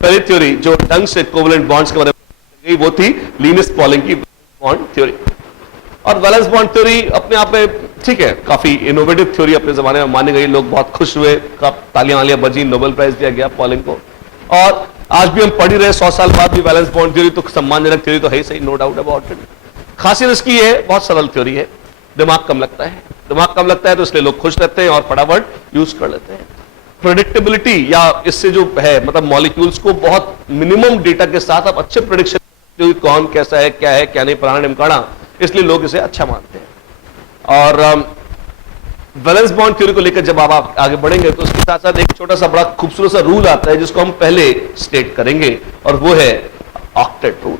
पहली थ्योरी जो ढंग से कोवेलेंट बॉन्ड्स के बारे में गई वो थी लिनस पॉलिंग की बॉन्ड थ्योरी। और वैलेंस बॉन्ड थ्योरी अपने आप में ठीक है, काफी इनोवेटिव थ्योरी अपने जमाने में मानी गई, लोग बहुत खुश हुए, तालियां वालियां बजी, नोबेल प्राइज दिया गया पॉलिंग को। और आज भी हम पढ़ ही रहे 100 साल बाद भी वैलेंस बॉन्ड थ्योरी तो सम्मानजनक थ्योरी तो है ही सही, नो डाउट अबाउट इट। खासियत इसकी है बहुत सरल थ्योरी है, दिमाग कम लगता है, दिमाग कम लगता है तो इसलिए लोग खुश रहते हैं और फटाफट यूज कर लेते हैं। प्रेडिक्टेबिलिटी या इससे जो है मतलब मॉलिक्यूल्स को बहुत मिनिमम डेटा के साथ आप अच्छे प्रेडिक्शन कौन कैसा है क्या नहीं पुराना निमकाना, इसलिए लोग इसे अच्छा मानते हैं। और वैलेंस बॉन्ड थ्योरी को लेकर जब आप आगे बढ़ेंगे तो उसके साथ साथ एक छोटा सा बड़ा खूबसूरत सा रूल आता है जिसको हम पहले स्टेट करेंगे और वो है octet rule.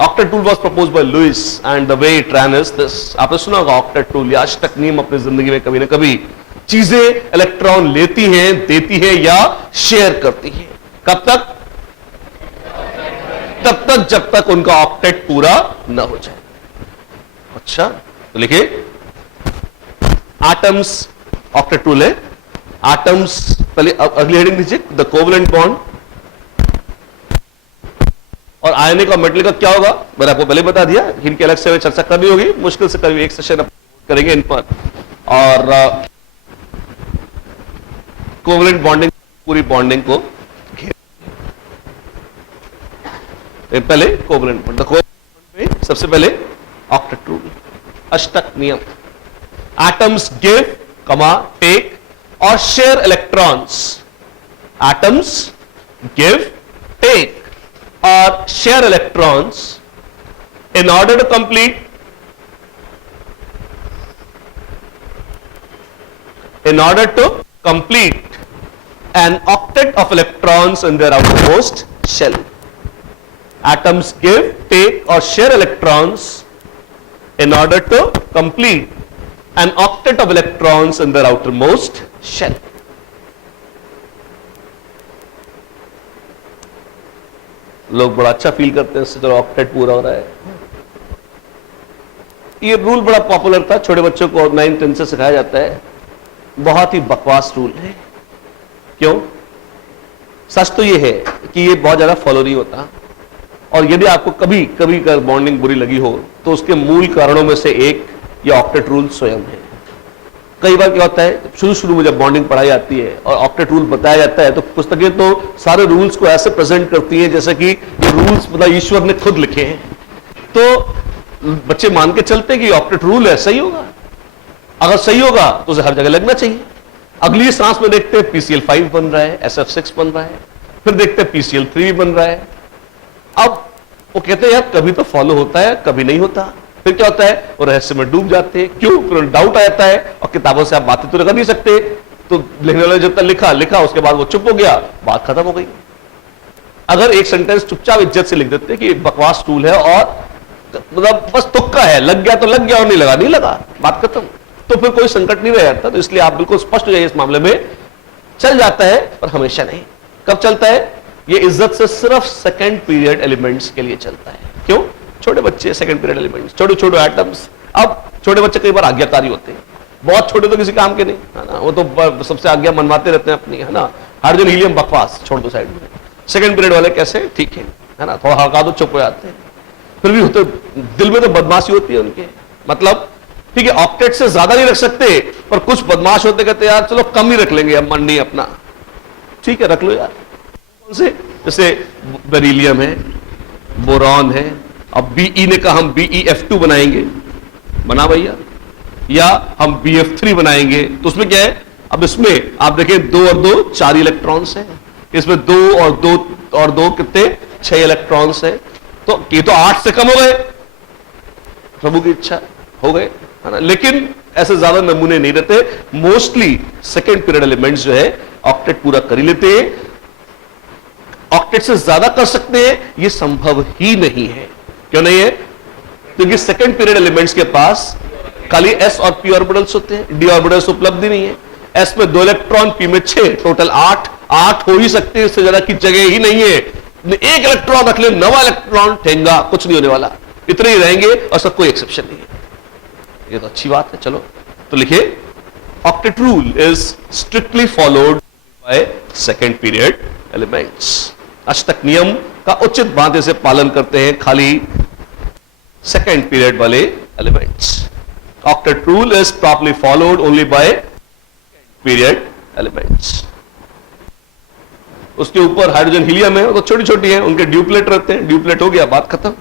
Octet rule was proposed by Lewis and the way it ran is this. आपने सुना होगा ऑक्टेट रूल, या आज तक नियम अपनी जिंदगी में कभी ना कभी चीजें इलेक्ट्रॉन लेती हैं, देती है या शेयर करती है। कब तक? तब तक जब तक उनका ऑक्टेट पूरा न हो जाए। अच्छा तो लिखिए एटम्स, ऑक्टेट रूल है एटम्स, पहले अगली हेडिंग दीजिए द कोवेलेंट बॉन्ड। और आयनिक और मेटल का क्या होगा मैंने आपको पहले बता दिया, इनकी अलग से चर्चा करनी होगी, मुश्किल से करीब एक सेशन करेंगे इन पर। और कोवेलेंट बॉन्डिंग पूरी बॉन्डिंग को पहले कोवेलेंट बॉन्ड, सबसे पहले ऑक्टेट रूल, अष्टक नियम। एटम्स गिव कमा टेक और share electrons, atoms give take और share electrons in order to complete an octet of electrons in their outermost shell. Atoms give, take or share electrons in order to complete an octet of electrons in their outermost shell. लोग बड़ा अच्छा feel करते हैं इससे जब octet पूरा हो रहा है। ये रूल बड़ा पॉपुलर था, छोटे बच्चों को 9th 10th से सिखाया जाता है। बहुत ही बकवास रूल है। क्यों? सच तो ये है कि ये बहुत ज्यादा फॉलो नहीं होता, और यदि आपको कभी कभी बॉन्डिंग बुरी लगी हो तो उसके मूल कारणों में से एक ये ऑक्टेट रूल स्वयं है। कई बार क्या होता है, शुरू में जब बॉन्डिंग पढ़ाई जाती है और ऑक्टेट रूल बताया जाता है तो पुस्तकें तो सारे रूल्स को ऐसे प्रेजेंट करती हैं जैसे कि ये रूल्स मतलब ईश्वर ने खुद लिखे हैं। तो बच्चे मान के चलते हैं कि ऑक्टेट रूल है, सही होगा। अगर सही होगा तो उसे हर जगह लगना चाहिए। अगली सांस में देखते हैं PCl5 बन रहा है, SF6 बन रहा है, फिर देखते हैं PCl3 बन रहा है। अब वो कहते हैं यार कभी तो फॉलो होता है कभी नहीं होता। फिर क्या होता है, वो रहस्य में डूब जाते हैं। क्यों? फिर डाउट आ जाता है और किताबों से आप बातें तो कर नहीं सकते, तो लिखने वाले जब तक लिखा उसके बाद वो चुप हो गया, बात खत्म हो गई। अगर एक सेंटेंस चुपचाप इज्जत से लिख देते कि बकवास टूल है और मतलब बस तुक्का है, लग गया तो लग गया और नहीं लगा नहीं लगा, बात खत्म, तो फिर कोई संकट नहीं रह जाता। तो इसलिए आप बिल्कुल स्पष्ट हो जाइए इस मामले में। चल जाता है पर हमेशा नहीं। कब चलता है? ये इज्जत से सिर्फ सेकंड पीरियड एलिमेंट्स के लिए चलता है। क्यों? छोटे बच्चे, सेकंड पीरियड एलिमेंट्स, छोटे छोटे एटम्स। अब छोटे बच्चे कई बार आज्ञाकारी होते हैं, बहुत छोटे तो किसी काम के नहीं है ना, वो तो सबसे आज्ञा मनवाते रहते हैं अपनी, है ना। हाइड्रोजन हीलियम बकवास, छोड़ दो साइड में। सेकंड पीरियड वाले कैसे, ठीक है ना, थोड़ा हल्का दो चुप हो जाते हैं। फिर भी होते दिल में तो बदमाशी होती है उनके, मतलब ठीक है ऑक्टेट से ज्यादा नहीं रख सकते, पर कुछ बदमाश होते कहते यार चलो कम ही रख लेंगे, अब मन नहीं अपना, ठीक है रख लो यार। जैसे बेरिलियम है, बोरॉन है, अब BE ने कहा हम BeF2 बनाएंगे, बना भैया, या हम BF3 बनाएंगे, तो उसमें क्या है, अब इसमें आप देखें 2 और 2 4 इलेक्ट्रॉन्स हैं, इसमें 2 और 2 कितने 6 इलेक्ट्रॉन्स हैं, तो ये तो 8 से कम हो गए, प्रभु की इच्छा हो गए, है ना। लेकिन ऐसे ज्यादा नमूने नहीं रहते, मोस्टली सेकेंड पीरियड एलिमेंट्स जो है ऑक्टेट पूरा कर ही लेते हैं। ऑक्टेट से ज्यादा कर सकते हैं ये संभव ही नहीं है। क्यों नहीं है? क्योंकि सेकेंड पीरियड एलिमेंट्स के पास खाली s और p ऑर्बिटल्स होते हैं, d ऑर्बिटल्स उपलब्ध ही नहीं है। s में 2 इलेक्ट्रॉन, p में 6, टोटल 8 हो ही सकते हैं, इससे ज्यादा की जगह ही नहीं है। एक इलेक्ट्रॉन रख ले, 9वां इलेक्ट्रॉन ठेंगा, कुछ नहीं होने वाला, इतने ही रहेंगे और सब कोई एक्सेप्शन नहीं है। ये तो अच्छी बात है। चलो तो लिखिए octet rule is strictly followed by second period elements. अष्टक नियम का उचित भांति से पालन करते हैं खाली सेकेंड पीरियड वाले elements. Octet rule is properly followed only by period elements. उसके ऊपर हाइड्रोजन हीलियम है, वो तो छोटी छोटी है, उनके ड्यूप्लेट रहते हैं, ड्यूप्लेट हो गया, बात खत्म।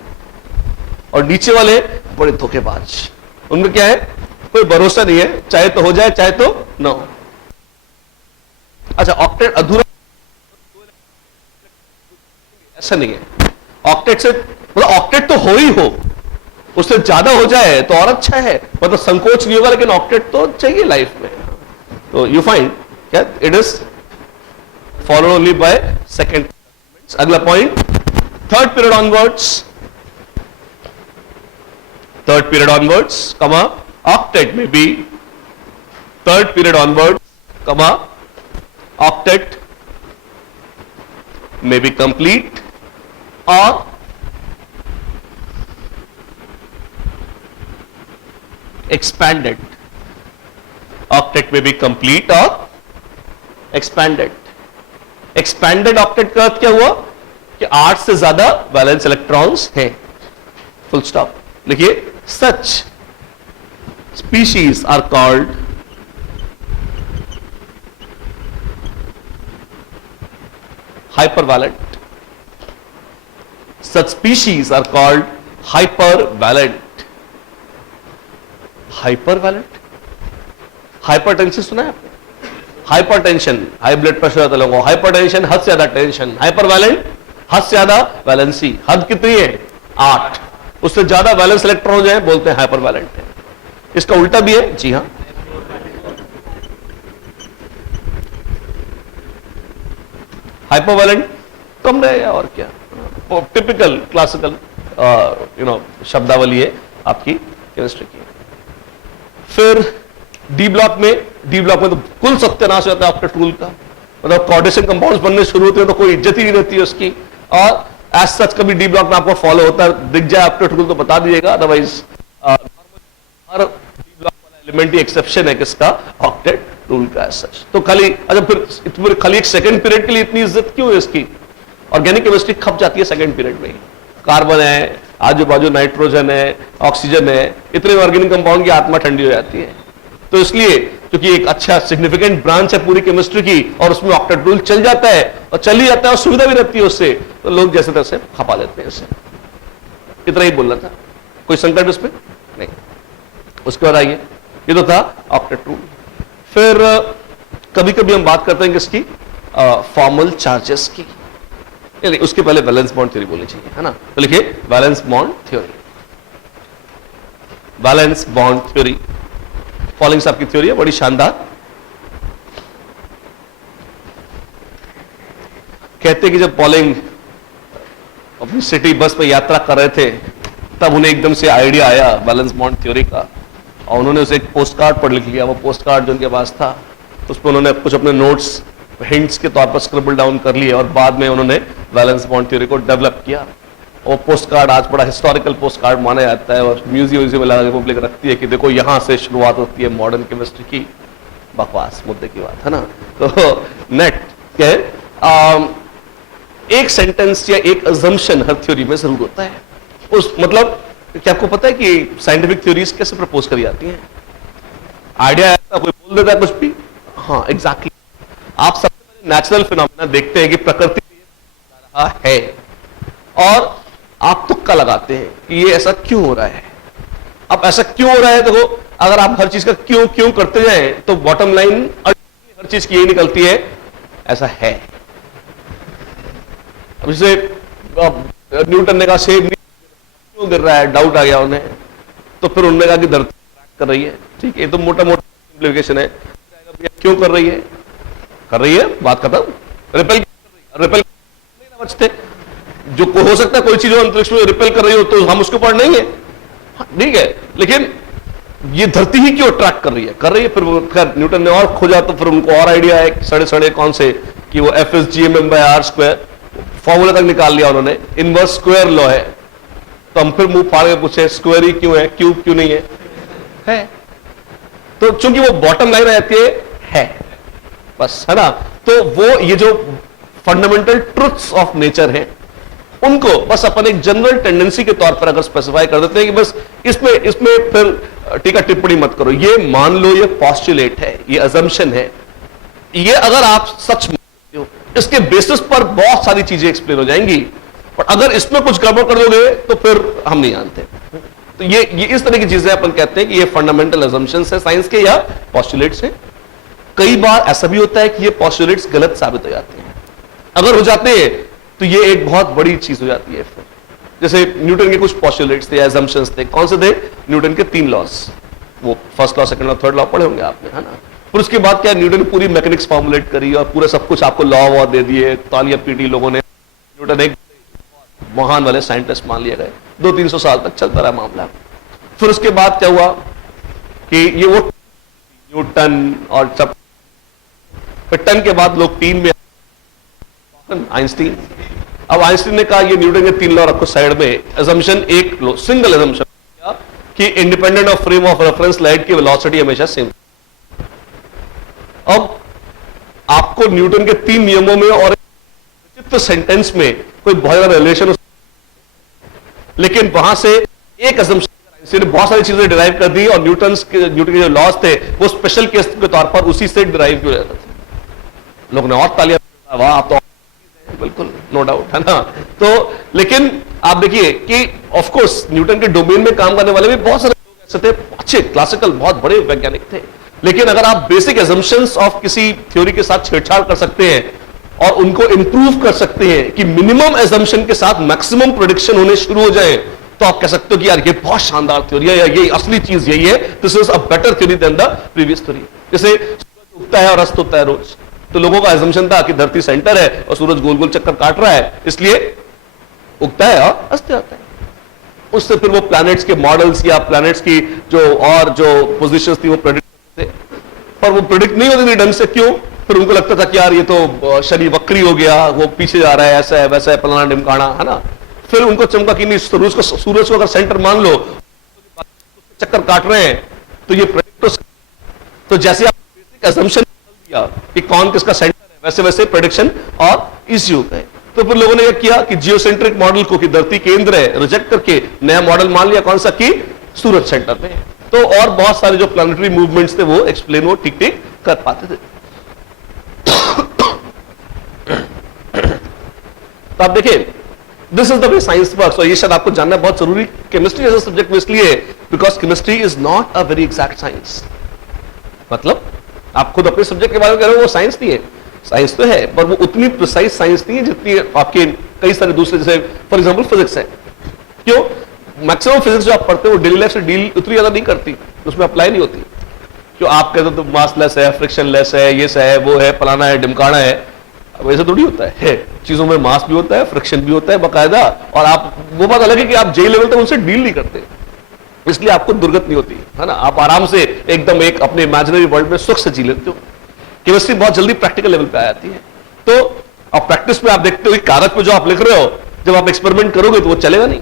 और नीचे वाले बड़े धोखेबाज, उनमें क्या है, कोई भरोसा नहीं है, चाहे तो हो जाए चाहे तो ना हो। अच्छा, ऑक्टेट अधूरा ऐसा नहीं है, ऑक्टेट से मतलब ऑक्टेट तो हो ही हो, उससे ज्यादा हो जाए तो और अच्छा है, मतलब संकोच नहीं होगा, लेकिन ऑक्टेट तो चाहिए लाइफ में। तो यू फाइंड क्या it is followed only by second. अगला पॉइंट, थर्ड पीरियड ऑनवर्ड्स कमा octet may be third period onwards, comma octet may be complete or expanded. Octet may be complete or expanded. Expanded octet का अर्थ क्या हुआ कि 8 से ज्यादा valence electrons हैं, full stop. लिखिए, सच species are called hypervalent. Such species are called hypervalent. Hypervalent? Hypertension सुना है आपने? हाइपरटेंशन, हाई ब्लड प्रेशर होता है लोगों को, हाइपरटेंशन हद से ज्यादा टेंशन, हाइपरवैलेंट हद से ज्यादा वैलेंसी। हद कितनी है? 8, उससे ज्यादा वैलेंस इलेक्ट्रॉन जो है बोलते हैं हाइपरवैलेंट है। इसका उल्टा भी है, जी हां, हाइपोवैलेंट कम रहेगा और क्या, टिपिकल क्लासिकल शब्दावली है आपकी केमिस्ट्री की। फिर डी ब्लॉक में तो कुल सत्यानाश होता है ऑक्टेट रूल का, मतलब कोऑर्डिनेशन कंपाउंड्स बनने शुरू होते हैं तो कोई इज्जत ही नहीं रहती है उसकी। और एज सच कभी डी ब्लॉक में आपको फॉलो होता है दिख जाए ऑक्टेट रूल तो बता दीजिएगा, अदरवाइज हर डी ब्लॉक वाला एलिमेंट ही एक्सेप्शन है किसका, ऑक्टेट रूल का। सच तो खाली, अच्छा फिर खाली एक सेकंड पीरियड के लिए इतनी इज्जत क्यों है इसकी? ऑर्गेनिक केमिस्ट्री खप जाती है सेकंड पीरियड में ही। कार्बन है, आजू बाजू नाइट्रोजन है, ऑक्सीजन है, इतने ऑर्गेनिक कंपाउंड की आत्मा ठंडी हो जाती है। तो इसलिए क्योंकि एक अच्छा सिग्निफिकेंट ब्रांच है पूरी केमिस्ट्री की और उसमें ऑक्टेट रूल चल जाता है और चल ही जाता है और सुविधा भी रहती है उससे, तो लोग जैसे तैसे खपा लेते हैं इसे। इतना ही बोलना था, कोई संकट उसमें नहीं। उसके बाद आइए, ये तो था ऑक्टेट रूल। फिर कभी कभी हम बात करते हैं किसकी, फॉर्मल चार्जेस की, यानी उसके पहले वैलेंस बॉन्ड थ्योरी बोलनी चाहिए, है ना। तो लिखिए valence bond theory. Valence bond theory Pauling's आपकी थ्योरी है, बड़ी शानदार। कहते कि जब पॉलिंग अपनी सिटी बस पर यात्रा कर रहे थे तब उन्हें एकदम से आइडिया आया वैलेंस बॉन्ड थ्योरी का, और उन्होंने उसे एक पोस्ट कार्ड पर लिख लिया। वो पोस्ट कार्ड जो उनके पास था उस पर उन्होंने कुछ अपने नोट्स हिंट्स के तौर पर स्क्रिबल डाउन कर लिए और बाद में उन्होंने वैलेंस बॉन्ड थ्योरी को डेवलप किया। वो पोस्ट कार्ड आज बड़ा हिस्टोरिकल पोस्ट कार्ड माना जाता है और म्यूजियम में लगा पब्लिक रखती है कि देखो यहां से शुरुआत होती है मॉडर्न केमिस्ट्री की। बकवास मुद्दे की बात है ना। तो नेट क्या है, एक सेंटेंस या एक अजम्पशन हर थ्योरी में जरूर होता है। उस मतलब क्या आपको पता है कि साइंटिफिक थ्योरीज कैसे प्रपोज करी जाती हैं? आइडिया आता, कोई बोल देता है कुछ भी, हाँ एग्जैक्टली। आप सबसे पहले नेचुरल फिनोमेना देखते हैं कि प्रकृति रहा है और आप तुक्का लगाते हैं कि ये ऐसा क्यों हो रहा है। अब ऐसा क्यों हो रहा है, देखो अगर आप हर चीज का क्यों क्यों करते जाएं तो बॉटम लाइन हर चीज की यही निकलती है, ऐसा है। अब जैसे न्यूटन ने कहा सेब क्यों गिर रहा है, डाउट आ गया उन्हें, तो फिर उन्होंने कहा कि धरती कर रही है। ठीक है, ये तो मोटा मोटा सिंप्लीफिकेशन है। क्यों कर रही है, बात खत्म। रिपेल नहीं ना बचते, जो हो सकता है कोई चीज अंतरिक्ष में रिपेल कर रही हो तो हम उसके ऊपर नहीं है, ठीक है, लेकिन ये धरती ही क्यों अट्रैक्ट कर रही है। फिर न्यूटन ने और खोजा तो फिर उनको और आइडिया है सड़े कौन से कि वो F=gm/r², फॉर्मूला तक निकाल लिया उन्होंने। इनवर्स स्क्वायर लॉ है। तो हम फिर मुंह फाड़ के पूछे स्क्वायर ही क्यों है, क्यूब क्यों नहीं है। तो चूंकि वो बॉटम लाइन आ जाती है बस, है ना। तो वो ये जो फंडामेंटल ट्रुथ्स ऑफ नेचर हैं, उनको बस अपन एक जनरल टेंडेंसी के तौर पर अगर स्पेसिफाई कर देते हैं कि बस इसमें फिर टीका टिप्पणी मत करो, ये मान लो ये पॉस्टुलेट है, ये अजम्पशन है, ये अगर आप सच मानते हो इसके बेसिस पर बहुत सारी चीजें एक्सप्लेन हो जाएंगी, और अगर इसमें कुछ गड़बड़ कर दोगे तो फिर हम नहीं जानते। तो ये इस तरह की चीजें अपन कहते हैं कि ये फंडामेंटल अजम्पशंस है साइंस के या पॉस्टुलेट्स हैं। कई बार ऐसा भी होता है कि ये पॉस्टुलेट्स गलत साबित हो जाते हैं। अगर हो जाते हैं तो ये एक बहुत बड़ी चीज हो जाती है। जैसे न्यूटन के कुछ पॉस्टुलेट्स थे, एजम्पशंस थे, कौन से थे? न्यूटन के 3 लॉज, वो first law, second law, third law पढ़े होंगे आपने, है ना। फिर उसके बाद क्या, न्यूटन ने पूरी मैकेनिक्स फॉर्मुलेट करी और पूरा सब कुछ आपको लॉ वॉ दे दिए, तालियां पीटी लोगों ने, न्यूटन एक महान वाले साइंटिस्ट मान लिए गए। 200-300 साल तक चलता रहा मामला। फिर उसके बाद क्या हुआ कि ये वो न्यूटन और सब, फिर टन के बाद लोग 3 में आइंस्टीन। अब आइंस्टीन ने कहा ये न्यूटन के 3 लॉ रखो साइड में, अजम्पशन एक लो, सिंगल अजम्पशन कि independent of frame of reference light की वेलोसिटी हमेशा सेम। अब आपको न्यूटन के 3 नियमों में और विचित्र सेंटेंस में कोई बहुत ज्यादा रिलेशन, लेकिन वहां से एक अजम्पशन ने बहुत सारी चीजें डिराइव कर दी और न्यूटन के जो लॉज थे वो स्पेशल केस के तौर पर उसी से डिराइव किए जाते थे। लोग ने और तालियां, वाह आप तो बिल्कुल नो डाउट, है ना। तो लेकिन आप देखिए कि ऑफ कोर्स न्यूटन के डोमेन में काम करने वाले भी बहुत सारे लोग ऐसे थे, अच्छे क्लासिकल बहुत बड़े वैज्ञानिक थे, लेकिन अगर आप बेसिक एजम्पशंस ऑफ किसी थ्योरी के साथ छेड़छाड़ कर सकते हैं और उनको इंप्रूव कर सकते हैं कि मिनिमम एजम्पशन के साथ मैक्सिमम प्रेडिक्शन होने शुरू हो जाए, तो आप कह सकते हो कि यार ये बहुत शानदार थ्योरी है, या ये असली चीज यही है, this is a better theory than the previous theory. जैसे सूरज उगता है और अस्त होता है रोज, तो लोगों का एजम्पशन था कि धरती सेंटर है और सूरज गोल गोल चक्कर काट रहा है, इसलिए उगता है और अस्त जाता है। उससे फिर वो प्लैनेट्स के मॉडल्स या प्लैनेट्स की जो पोजीशंस थी वो प्रेडिक्ट करते थे, पर वो प्रेडिक्ट नहीं होती थी ढंग से। क्यों? फिर उनको लगता था कि यार ये तो शनि वक्री हो गया, वो पीछे जा रहा है, ऐसा है वैसा है, फलाना ढिमकाना, है ना। फिर उनको चमका कि नहीं, सूरज को अगर सेंटर मान लो, चक्कर काट रहे हैं, तो ये प्रेडिक्ट, तो जैसे आप बेसिक असम्पशन दिया कि कौन किसका सेंटर है, वैसे वैसे प्रेडिक्शन और इजी हो गए। तो फिर लोगों ने यह किया कि जियोसेंट्रिक मॉडल को, कि धरती केंद्र है, रिजेक्ट करके नया मॉडल मान लिया, कौन सा, कि सूरज सेंटर में। तो और बहुत सारे जो प्लानिटरी मूवमेंट्स थे वो एक्सप्लेन वो ठीक ठीक कर पाते थे। तो आप देखिए, this is the way science works. और ये शायद आपको जानना बहुत जरूरी, केमिस्ट्री जैसा सब्जेक्ट में इसलिए है because chemistry is not a very exact science. मतलब आप खुद अपने सब्जेक्ट के बारे में कह रहे हो, वो साइंस नहीं है, साइंस तो है, पर वो उतनी प्रिसाइज साइंस नहीं है जितनी आपके कई सारे दूसरे, जैसे फॉर एग्जांपल फिजिक्स है। क्यों? मैक्सिमम फिजिक्स जो आप पढ़ते हो डेली लाइफ से डील उतनी ज्यादा नहीं करती, उसमें अप्लाई नहीं होती। जो आप कहते हो तो मास लेस है, फ्रिक्शन लेस है, ये है, वो है, फलाना है, ढिमकाना है, वैसे थोड़ी होता है। चीजों में मास भी होता है, फ्रिक्शन भी होता है बकायदा, और आप, वो बात अलग है कि आप जे लेवल तक उनसे डील नहीं करते, इसलिए आपको दुर्गत नहीं होती, है ना। आप आराम से एकदम एक अपने इमेजिनरी वर्ल्ड में सुख से जी लेते हो। केमिस्ट्री बहुत जल्दी प्रैक्टिकल लेवल पे आ जाती है। तो अब प्रैक्टिस में आप देखते हो कि कागज पे जो आप लिख रहे हो, जब आप एक्सपेरिमेंट करोगे तो वो चलेगा नहीं।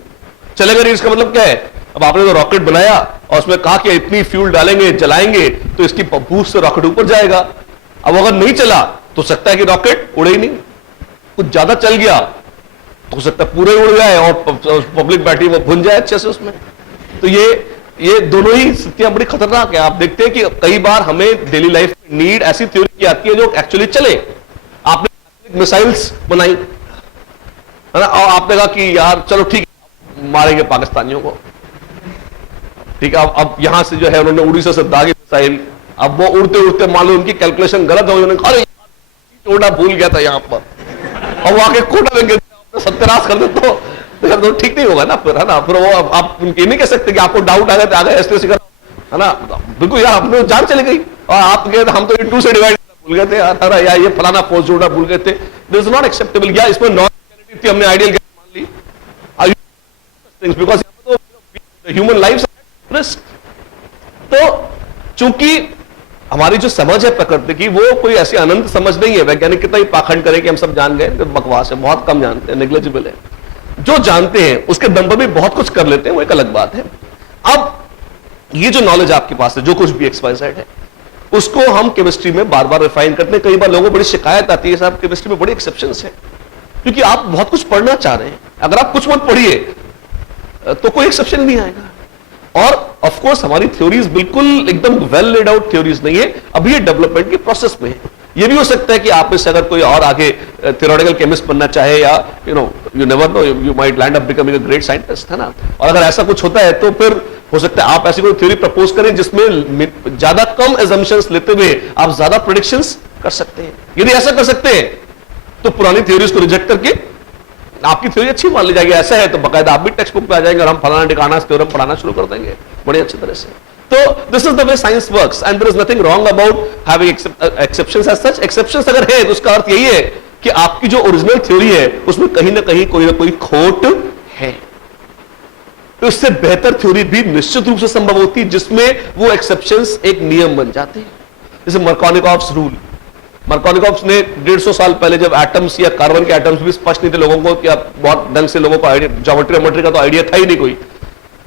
इसका मतलब क्या है? अब आपने तो रॉकेट बनाया और उसमें कहा कि इतनी फ्यूल डालेंगे, जलाएंगे तो इसकी बूस्ट से रॉकेट ऊपर जाएगा। अब अगर नहीं चला तो सकता है कि रॉकेट उड़े ही नहीं, कुछ ज्यादा चल गया तो हो सकता है पूरे उड़ जाए और पब्लिक बैटरी वो भुन जाए अच्छे से उसमें। तो ये दोनों ही स्थितियां बड़ी खतरनाक है। आप देखते हैं कि कई बार हमें डेली लाइफ में नीड ऐसी थ्योरी की आती है जो एक्चुअली चले। आपने मिसाइल्स बनाई, है ना, और आपने कहा कि यार चलो ठीक है, मारेंगे पाकिस्तानियों को, ठीक है। अब यहां से जो है उन्होंने उड़ीसा से दागी मिसाइल, अब वो उड़ते उड़ते मान लो उनकी कैलकुलेशन गलत हो, उन्होंने अरे कोटा भूल गया था यहां पर, और वो आके कोटा देंगे सत्यानाश कर दे तो ठीक नहीं होगा ना फिर, है ना। फिर वो आप ये नहीं कह सकते कि आपको डाउट आ गया ऐसे है ना, बिल्कुल यार अपने जान चली गई और आप गए हम तो 2 से डिवाइड भूल गए थे यार, ये फलाना फोर्स जोड़ा भूल गए थे। This is not acceptable. या इसमें नॉन थी, हमने आइडियल मान ली, बिकॉज ह्यूमन लाइफ रिस्क। तो चूंकि हमारी जो समझ है प्रकृति की वो कोई ऐसी अनंत समझ नहीं है, वैज्ञानिक कितना ही पाखंड करें कि हम सब जान गए, तो बकवास है, बहुत कम जानते हैं, नेग्लिजिबल है। जो जानते हैं उसके दम पर भी बहुत कुछ कर लेते हैं, वो एक अलग बात है। अब ये जो नॉलेज आपके पास है, जो कुछ भी XYZ है, उसको हम केमिस्ट्री में बार बार रिफाइन करते हैं। कई बार लोगों को बड़ी शिकायत आती है, साहब केमिस्ट्री में बड़ी एक्सेप्शंस है, क्योंकि आप बहुत कुछ पढ़ना चाह रहे हैं। अगर आप कुछ मत पढ़िए तो कोई एक्सेप्शन नहीं आएगा। और ऑफ कोर्स हमारी थ्योरीज बिल्कुल एकदम वेल लेड आउट थ्योरीज नहीं है, अभी ये डेवलपमेंट के प्रोसेस में है। ये भी हो सकता है कि आप में से अगर कोई और आगे थियोरेटिकल केमिस्ट बनना चाहे, या you never know, you might land up becoming a great scientist, है ना। और अगर ऐसा कुछ होता है तो फिर हो सकता है आप ऐसी कोई थ्योरी प्रपोज करें जिसमें ज्यादा कम एजम्पशंस लेते हुए आप ज्यादा प्रेडिक्शंस कर सकते हैं। यदि ऐसा कर सकते हैं तो पुरानी थ्योरीज को रिजेक्ट करके आपकी थ्योरी अच्छी मान ली जाएगी। ऐसा है तो बकायदा आप भी टेक्स्ट बुक पे आ जाएंगे और हम फलाना ठिकाना थ्योरम पढ़ाना शुरू कर देंगे बड़ी अच्छी तरह से। तो this is the way science works and there is nothing wrong about having exceptions as such. Exceptions अगर है तो उसका अर्थ यही है कि आपकी जो ओरिजिनल थ्योरी है उसमें कहीं ना कोई खोट है। तो इससे बेहतर थ्योरी भी निश्चित रूप से संभव होती है जिसमें वो एक्सेप्शंस एक नियम बन जाते हैं। जैसे मार्कोनिकॉव्स रूल, मार्कोनिकॉव्स ने 150 साल पहले जब एटम्स या कार्बन के एटम्स भी स्पष्ट नहीं थे लोगों को, क्या बहुत ढंग से लोगों को आइडिया, ज्योमेट्री का तो आइडिया था ही नहीं कोई,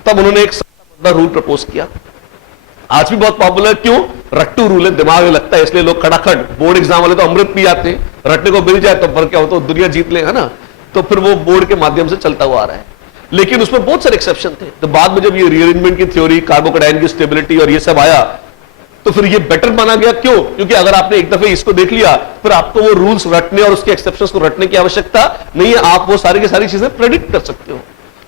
तब उन्होंने एक रूल प्रपोज किया। आज भी बहुत पॉपुलर, क्यों? रट्टू रूल है, दिमाग में लगता है इसलिए लोग खटाखट, बोर्ड एग्जाम वाले तो अमृत पी जाते हैं, रटने को मिल जाए तो पर क्या होता है दुनिया जीत ले, है ना। तो फिर वो बोर्ड के माध्यम से चलता हुआ आ रहा है, लेकिन उसमें बहुत सारे एक्सेप्शन थे। तो बाद में जब ये रीअरेंजमेंट की थ्योरी, कार्बोकैटायन की स्टेबिलिटी और ये सब आया तो फिर ये बेटर माना गया। क्यों? क्योंकि अगर आपने एक दफे इसको देख लिया फिर आपको वो रूल्स रटने और उसके एक्सेप्शंस को रटने की आवश्यकता नहीं है, आप वो सारी की सारी चीजें प्रेडिक्ट कर सकते हो।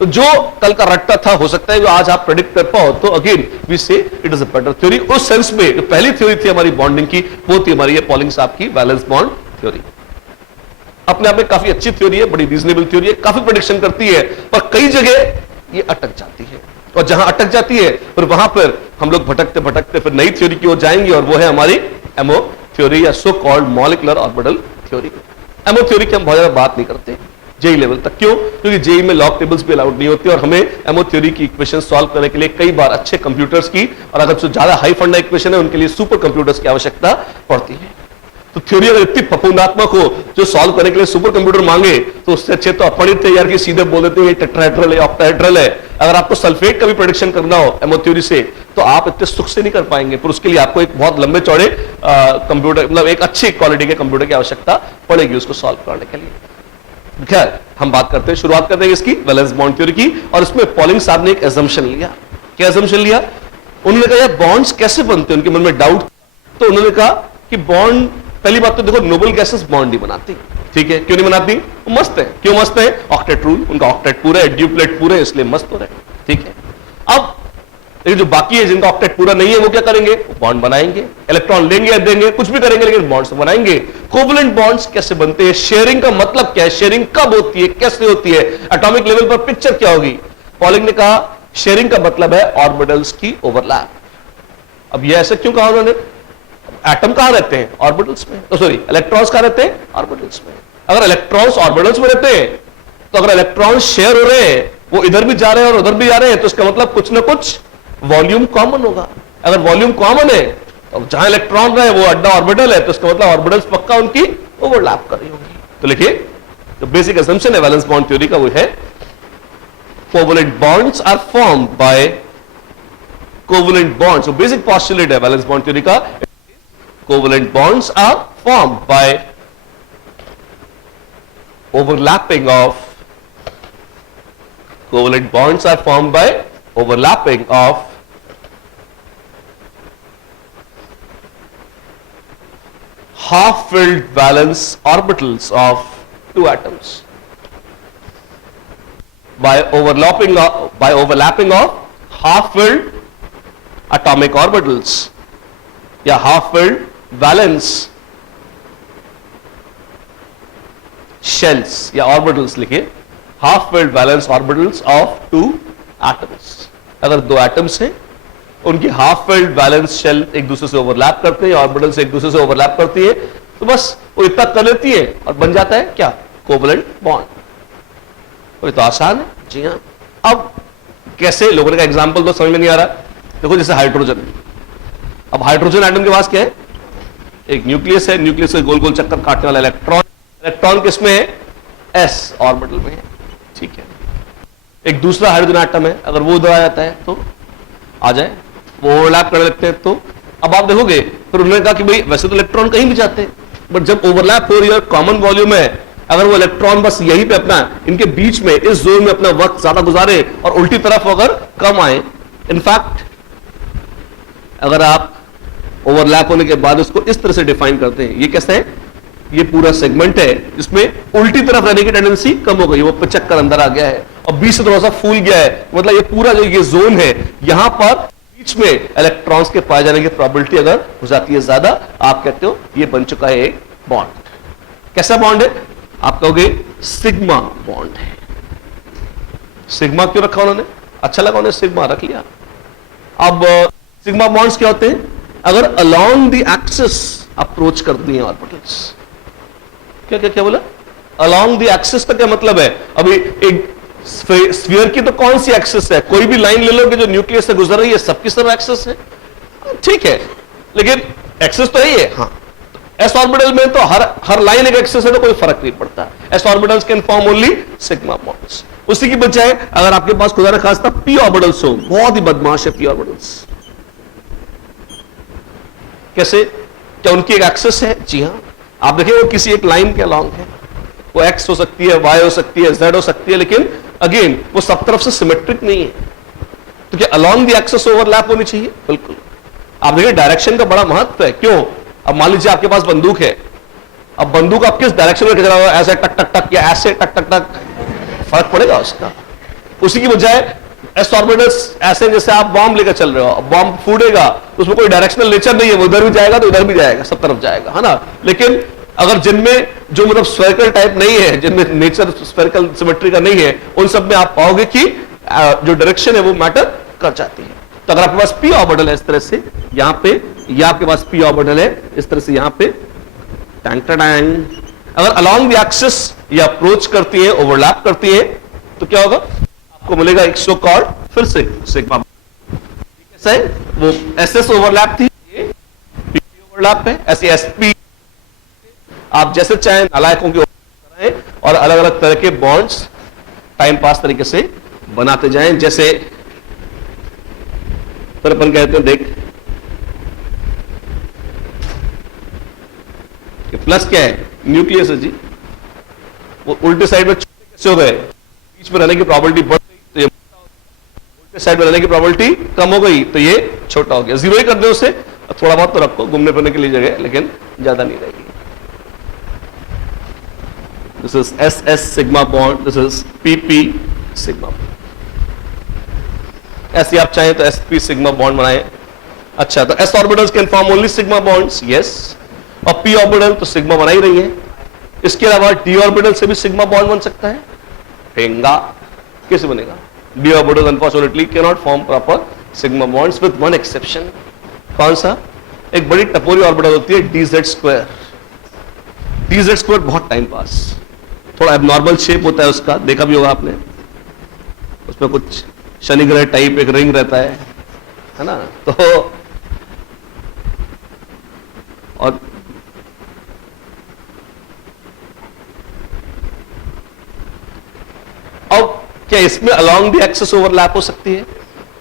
तो जो कल का रट्टा था हो सकता है जो आज आप प्रेडिक्ट कर पाओ, तो अगेन वी से it is a better theory. उस सेंस में जो पहली थ्योरी थी हमारी बॉन्डिंग की, वो थी हमारी ये पॉलिंग साहब की वैलेंस बॉन्ड थ्योरी। अपने आप में काफी अच्छी थ्योरी है, बड़ी रीजनेबल थ्योरी है, काफी प्रेडिक्शन करती है, पर कई जगह ये अटक जाती है। और जहां अटक जाती है फिर वहां पर हम लोग भटकते भटकते फिर नई थ्योरी की ओर जाएंगे, और वो है हमारी एमओ थ्योरी या so called molecular orbital theory. MO theory की हम बहुत ज्यादा बात नहीं करते जेई लेवल तक। क्यों? क्योंकि जेई में लॉग टेबल्स भी अलाउड नहीं होती और हमें एमओ थ्योरी की इक्वेशन सॉल्व करने के लिए कई बार अच्छे कंप्यूटर्स की, और अगर जो ज्यादा हाई फंडा इक्वेशन है उनके लिए सुपर कंप्यूटर्स की आवश्यकता पड़ती है। तो थ्योरी अगर इतनी फफूंदात्मक हो जो सॉल्व करने के लिए सुपर कंप्यूटर मांगे, तो उससे अच्छे तो अपन ही थे यार कि सीधे बोल देते हैं ये टेट्राहेड्रल है, ऑक्टाहेड्रल है। अगर आपको सल्फेट का भी प्रेडिक्शन करना हो एमओ थ्योरी से तो आप इतने सुख से नहीं कर पाएंगे, पर उसके लिए आपको एक बहुत लंबे चौड़े कंप्यूटर, मतलब एक अच्छी क्वालिटी के कंप्यूटर की आवश्यकता पड़ेगी उसको सॉल्व करने के लिए। खैर, हम बात करते हैं, शुरुआत करते हैं इसकी वैलेंस बॉन्ड थ्योरी की। और इसमें पॉलिंग साहब ने एक एजम्पशन लिया। क्या एजम्पशन लिया? उन्होंने कहा यार बॉन्ड्स कैसे बनते हैं, उनके मन में डाउट। तो उन्होंने कहा कि बॉन्ड, पहली बात तो देखो नोबल गैसेस बॉन्ड नहीं बनाती, ठीक है। क्यों नहीं बनाती? वो मस्त है। क्यों मस्त है? ऑक्टेट रूल, उनका ऑक्टेट पूरा है, ड्यूप्लेट पूरे, इसलिए मस्त हो रहे हैं, ठीक है। अब जो बाकी है जिनका ऑक्टेट पूरा नहीं है वो क्या करेंगे? बॉन्ड बनाएंगे, इलेक्ट्रॉन लेंगे या देंगे, कुछ भी करेंगे, लेकिन बॉन्ड्स बनाएंगे। कोवलेंट बॉन्ड्स कैसे बनते हैं? शेयरिंग का मतलब क्या है? शेयरिंग कब होती है, कैसे होती है, एटॉमिक लेवल पर पिक्चर क्या होगी? पॉलिंग ने कहा शेयरिंग का मतलब है ऑर्बिटल्स की ओवरलैप। अब ये ऐसे क्यों कहा उन्होंने? एटम कहां रहते हैं? ऑर्बिटल्स में। सॉरी, इलेक्ट्रॉन्स कहां रहते हैं? ऑर्बिटल्स में। अगर इलेक्ट्रॉन्स ऑर्बिटल्स में रहते हैं तो अगर इलेक्ट्रॉन्स शेयर हो रहे हैं, वो इधर भी जा रहे हैं और उधर भी जा रहे हैं, तो इसका मतलब कुछ ना कुछ वॉल्यूम कॉमन होगा। अगर वॉल्यूम कॉमन है तो जहां इलेक्ट्रॉन रहे वो अड्डा ऑर्बिटल है, तो इसका मतलब ऑर्बिटल्स पक्का उनकी ओवरलैप कर रही होगी। तो लिखिए, जो बेसिक असम्पशन है वैलेंस बॉन्ड थ्योरी का वो है covalent bonds are formed by covalent bonds. तो बेसिक पोस्टुलेट है वैलेंस बॉन्ड थ्योरी का, covalent bonds are formed by overlapping of half-filled valence orbitals of two atoms. By overlapping of half-filled atomic orbitals या half-filled valence shells या orbitals, लिखिए half filled valence orbitals of two atoms. अगर दो atoms हैं उनकी half filled valence shell एक दूसरे से ओवरलैप करते हैं, ऑर्बिटल्स एक दूसरे से ओवरलैप करती है, तो बस वो इतना कर लेती है और बन जाता है क्या? Covalent bond. ये तो आसान है। जी हां। अब कैसे? लोगों का एग्जांपल तो समझ में नहीं आ रहा। देखो जैसे हाइड्रोजन, अब हाइड्रोजन एटम के पास क्या है? एक न्यूक्लियस है, न्यूक्लियस से गोल गोल चक्कर काटने वाला इलेक्ट्रॉन, इलेक्ट्रॉन किसमें है? एस ऑर्बिटल में है, ठीक है। एक दूसरा हाइड्रोजन एटम है, अगर वो उधर आ जाता है तो आ जाए, वो ओवरलैप करने लगते हैं तो अब आप देखोगे फिर उन्होंने कहा कि भाई वैसे तो इलेक्ट्रॉन कहीं भी जाते हैं, बट जब ओवरलैप हो रही है कॉमन वॉल्यूम है, अगर वो इलेक्ट्रॉन बस यहीं पे अपना इनके बीच में इस जोन में अपना वक्त ज्यादा गुजारे और उल्टी तरफ अगर कम आए, इनफैक्ट अगर आप ओवरलैप होने के बाद उसको इस तरह से डिफाइन करते हैं, ये कैसा है, ये पूरा सेगमेंट है जिसमें उल्टी तरफ रहने की टेंडेंसी कम हो गई, वो चक्कर अंदर आ गया है और बीच से थोड़ा सा फूल गया है, मतलब ये पूरा जो ये जोन है यहां पर बीच में इलेक्ट्रॉन्स के पाए जाने की प्रोबेबिलिटी अगर हो जाती है ज्यादा, आप कहते हो ये बन चुका है एक बॉन्ड। कैसा बॉन्ड है? आप कहोगे सिग्मा बॉन्ड है। सिग्मा क्यों रखा उन्होंने? अच्छा लगा उन्हें सिग्मा रख लिया। अब सिग्मा बॉन्ड्स क्या होते हैं? अगर अलोंग द एक्सिस अप्रोच करती हैं ऑर्बिटल्स। क्या क्या क्या बोला? अलोंग द एक्सिस का क्या मतलब है? अभी एक स्फीयर की तो कौन सी एक्सिस है? कोई भी लाइन ले लो कि जो न्यूक्लियस से गुजर रही है, सबकी सब एक्सिस है, ठीक है, लेकिन एक्सिस तो यही है। हाँ, एस ऑर्बिटल में तो हर लाइन एक एक्सिस है, तो कोई फर्क नहीं पड़ता। S orbitals can form only sigma bonds. उसी की बजाय अगर आपके पास खुदा न खास्ता पी ऑर्बिटल्स हो, बहुत ही बदमाश है पी ऑर्बिटल्स। कैसे? क्या उनकी एक एक्सिस है? जी हां, आप देखिए वो किसी एक लाइन के अलोंग है, वो एक्स हो सकती है, वाई हो सकती है, जेड हो सकती है, लेकिन अगेन वो सब तरफ से सिमेट्रिक नहीं है। तो क्या अलोंग द एक्सिस ओवरलैप होनी चाहिए? बिल्कुल। आप देखिए डायरेक्शन का बड़ा महत्व है। क्यों? अब मान लीजिए आपके पास बंदूक है, अब बंदूक आप किस डायरेक्शन में खींच रहा हो, ऐसे टक टक टक या ऐसे टक टक टक, फर्क पड़ेगा उसका। उसी की बजाय एस ऑर्बिटल्स ऐसे जैसे आप बॉम्ब लेकर चल रहे हो, बॉम्ब फूटेगा तो उसमें कोई डायरेक्शनल नेचर नहीं है, वो उधर भी जाएगा तो उधर भी जाएगा, सब तरफ जाएगा, है ना। लेकिन अगर जिनमें जो मतलब स्फेरिकल टाइप नहीं है, जिनमें नेचर स्फेरिकल सिमेट्री का नहीं है, उन सब में आप पाओगे कि जो डायरेक्शन है वो मैटर कर जाती है। तो अगर आपके पास पी ऑर्बिटल है इस तरह से यहां पे, या आपके पास पी ऑर्बिटल है इस तरह से यहां पे, टैंग टैंग, अगर अलोंग द एक्सिस ये अप्रोच करती है, ओवरलैप करती है, तो क्या होगा? आपको मिलेगा एक सो कॉल्ड फिर से सिग्मा। कैसा है? वो एसएस ओवरलैप थी, ये पी ओवरलैप है, ऐसे एसपी। आप जैसे चाहे नालायकों के कराएं और अलग अलग तरह के बॉन्ड्स टाइम पास तरीके से बनाते जाएं। जैसे फिर अपन कहते हैं, देख प्लस क्या है? न्यूक्लियस है जी, वो उल्टे साइड में कैसे हो गए? बीच में रहने की प्रोबेबिलिटी बढ़ गई तो ये उल्टे साइड में रहने की प्रोबेबिलिटी कम हो गई तो ये छोटा हो गया। जीरो ही कर दो उसे, थोड़ा बहुत तो रखो घूमने फिरने के लिए जगह, लेकिन ज्यादा नहीं रहेगी। This is S S sigma bond, this is PP sigma bond. ऐसे आप चाहें तो एसपी सिग्मा बॉन्ड बनाएं। अच्छा, तो S orbitals can form only sigma bonds, yes, और पी ऑर्बिटल तो सिग्मा बना ही रही है। इसके अलावा डी ऑर्बिटल से भी सिग्मा बॉन्ड बन सकता है। हेंगा कैसे बनेगा? D orbital unfortunately can not form proper sigma bonds with one exception. कौन सा? एक बड़ी टपोरी ऑर्बिटल होती है डीजेड स्क्वायर। डीजेड स्क्वायर बहुत टाइम पास, थोड़ा एबनॉर्मल शेप होता है उसका, देखा भी होगा आपने। उसमें कुछ शनि ग्रह टाइप एक रिंग रहता है ना। तो और अब क्या इसमें अलोंग द एक्सिस ओवरलैप हो सकती है?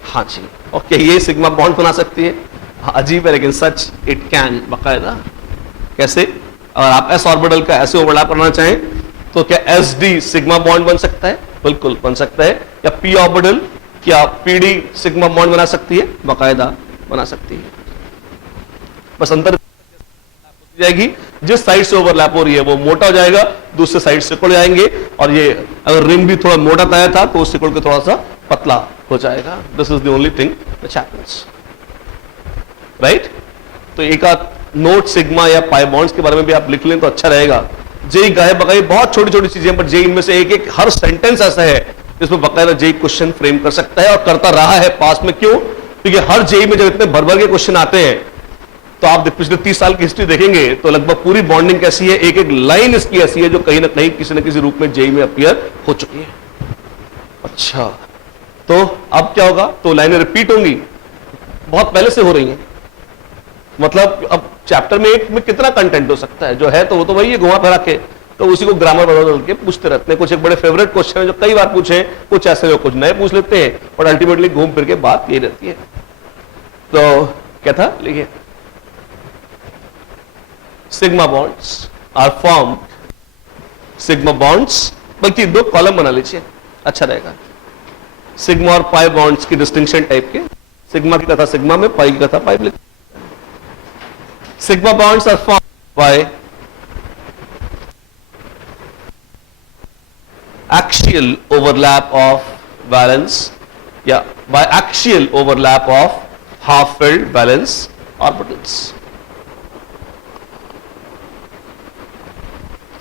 हाँ जी। और क्या ये सिग्मा बॉन्ड बना सकती है? हाँ, अजीब है लेकिन सच, इट कैन, बाकायदा। कैसे? अगर आप एस ऑर्बिटल का ऐसे ओवरलैप करना चाहें तो क्या एस डी सिग्मा बॉन्ड बन सकता है? बिल्कुल बन सकता है। या पी ऑर्बिटल क्या पीडी सिग्मा बॉन्ड बना सकती है? बाकायदा बना सकती है। बस अंतर जाएगी, जिस साइड से ओवरलैप हो रही है वो मोटा हो जाएगा, दूसरे साइड सिकुड़ जाएंगे, और ये अगर रिंग भी थोड़ा मोटा तय था तो सिकुड़ के थोड़ा सा पतला हो जाएगा। This is the only thing which happens, right. तो एक आध नोट सिग्मा या पाई बॉन्ड्स के बारे में भी आप लिख लें तो अच्छा रहेगा। जेई गाय बगाई बहुत छोटी छोटी चीजें, पर जेई इनमें से एक एक हर सेंटेंस ऐसा है जिसमें बकायदा जेई क्वेश्चन फ्रेम कर सकता है और करता रहा है पास में। क्यों? क्योंकि हर जेई में जब इतने भर भर के क्वेश्चन आते हैं तो आप पिछले 30 साल की हिस्ट्री देखेंगे तो लगभग पूरी बॉन्डिंग कैसी है, एक एक लाइन इसकी ऐसी है जो कहीं ना कहीं किसी न किसी रूप में जेई में अपीयर हो चुकी है। अच्छा, तो अब क्या होगा? तो लाइनें रिपीट होंगी, बहुत पहले से हो रही हैं। मतलब अब चैप्टर में एक में कितना कंटेंट हो सकता है? जो है तो वो तो वही है, घुमा फिरा के, तो उसी को ग्रामर बदल के पूछते रहते हैं। कुछ एक बड़े फेवरेट क्वेश्चन है जो कई बार पूछे, कुछ ऐसे जो कुछ नए पूछ लेते हैं, और अल्टीमेटली घूम फिर के बात यही रहती है। तो क्या था? लिखिए, sigma bonds are formed, sigma bonds, बल्कि दो कॉलम बना लीजिए, अच्छा रहेगा। सिग्मा और पाई बॉन्ड्स की डिस्टिंक्शन टाइप के, सिग्मा की कथा सिग्मा में, पाई की कथा पाई में। Sigma bonds are formed by axial overlap of valence, yeah, by axial overlap of half-filled valence orbitals.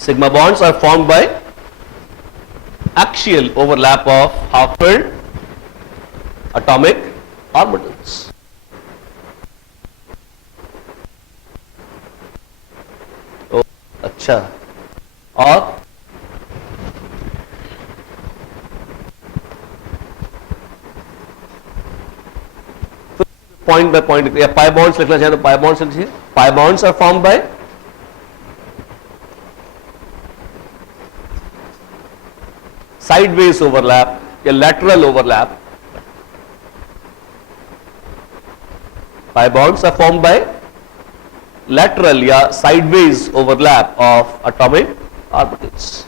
Sigma bonds are formed by axial overlap of half-filled atomic orbitals. तो अच्छा, और point by point, या pi bonds लिखना चाहे तो pi bonds लिखिए। Pi bonds are formed by sideways overlap या lateral overlap. Pi bonds are formed by lateral या sideways overlap of atomic orbitals,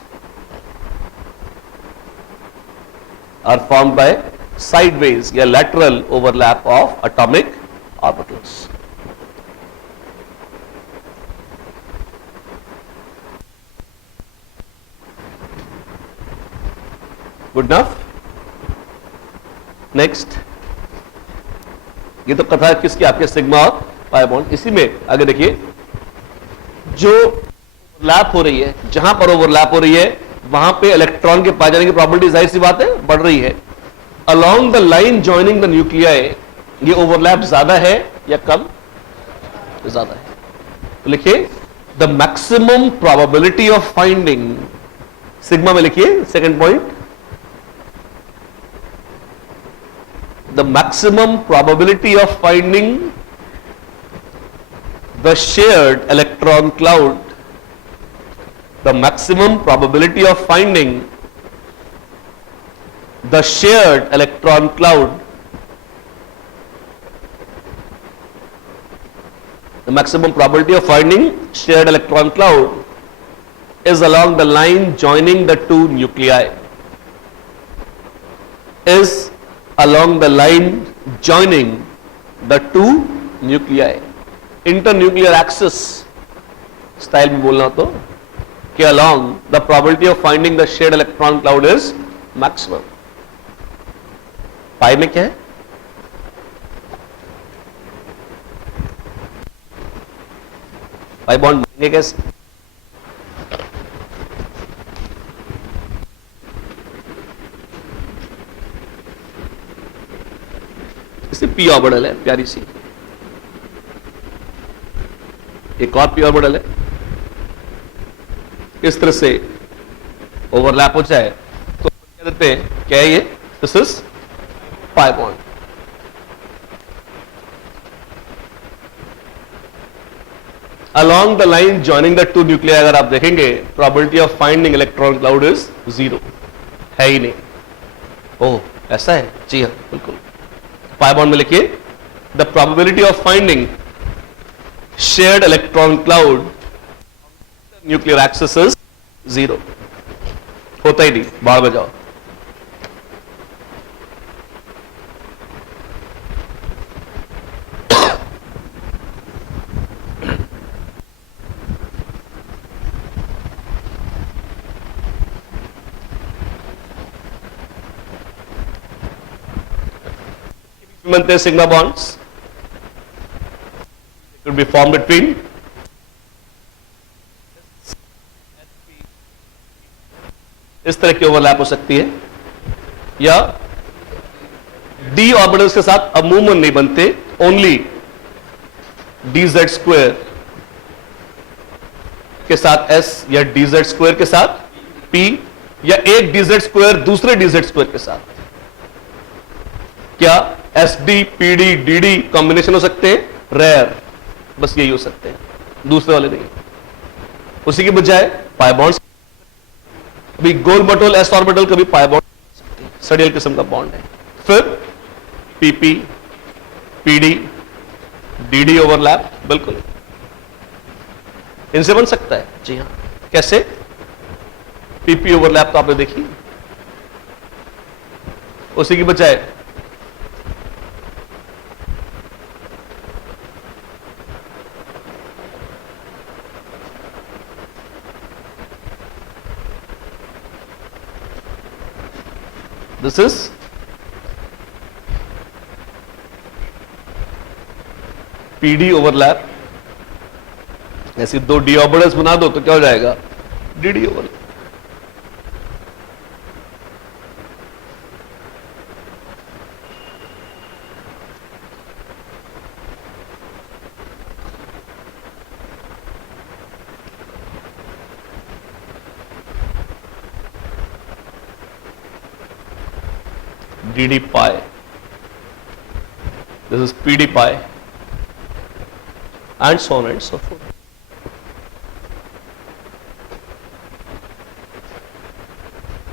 are formed by sideways या lateral overlap of atomic orbitals. Good enough? Next, ये तो कथा किसकी, आपके sigma और pi bond. इसी में आगे देखिए, जो ओवरलैप हो रही है, जहां पर ओवरलैप हो रही है वहां पे इलेक्ट्रॉन के पाए जाने की प्रोबेबिलिटी जाहिर सी बात है बढ़ रही है। Along the line joining the nuclei, ये ओवरलैप ज्यादा है या कम? ज्यादा है। तो लिखिए the maximum probability of finding, sigma में लिखिए second point, the maximum probability of finding the shared electron cloud, the maximum probability of finding the shared electron cloud, the maximum probability of finding shared electron cloud is along the line joining the two nuclei, is along the line joining the two nuclei, internuclear axis style में बोलना तो कि along the probability of finding the shared electron cloud is maximum. पाई में क्या है? Pi bond बनेंगे कैसे? इसे पी ऑर्बिटल है, प्यारी सी, एक और पी ऑर्बिटल है। इस तरह से ओवरलैप हो जाए तो क्या देते हैं, क्या है ये? This is pi bond. Along the line joining the two nuclei अगर आप देखेंगे probability of finding electron cloud is 0, है ही नहीं। ओह ऐसा है, जी हाँ बिल्कुल। पाई बॉन्ड में लिखिए the probability of finding shared electron cloud nuclear axis is 0, होता ही नहीं, बाहर में जाओ। बनते हैं sigma bonds, could be formed between इस तरह की ओवरलैप हो सकती है, या डी ऑर्बिटल्स के साथ अमूमन नहीं बनते, ओनली dz स्क्वायर के साथ s या dz स्क्वायर के साथ p, या एक dz स्क्वायर दूसरे dz स्क्वायर के साथ। क्या SD, PD, DD कॉम्बिनेशन हो सकते हैं? रेयर, बस यही हो सकते हैं, दूसरे वाले नहीं। उसी के बजाय पाई बॉन्ड्स, अभी गोल मटोल s ऑर्बिटल कभी पाई बॉन्ड, सडियल किस्म का बॉन्ड है। फिर PP, PD, DD ओवरलैप, बिल्कुल इनसे बन सकता है, जी हाँ। कैसे? पीपी ओवरलैप तो आपने देखी, उसी की बजाय दिस इज पीडी ओवरलैप। ऐसी दो डी ऑर्बिटल्स बना दो तो क्या हो जाएगा? DD overlap. dd pi, this is pd pi, and so on and so forth.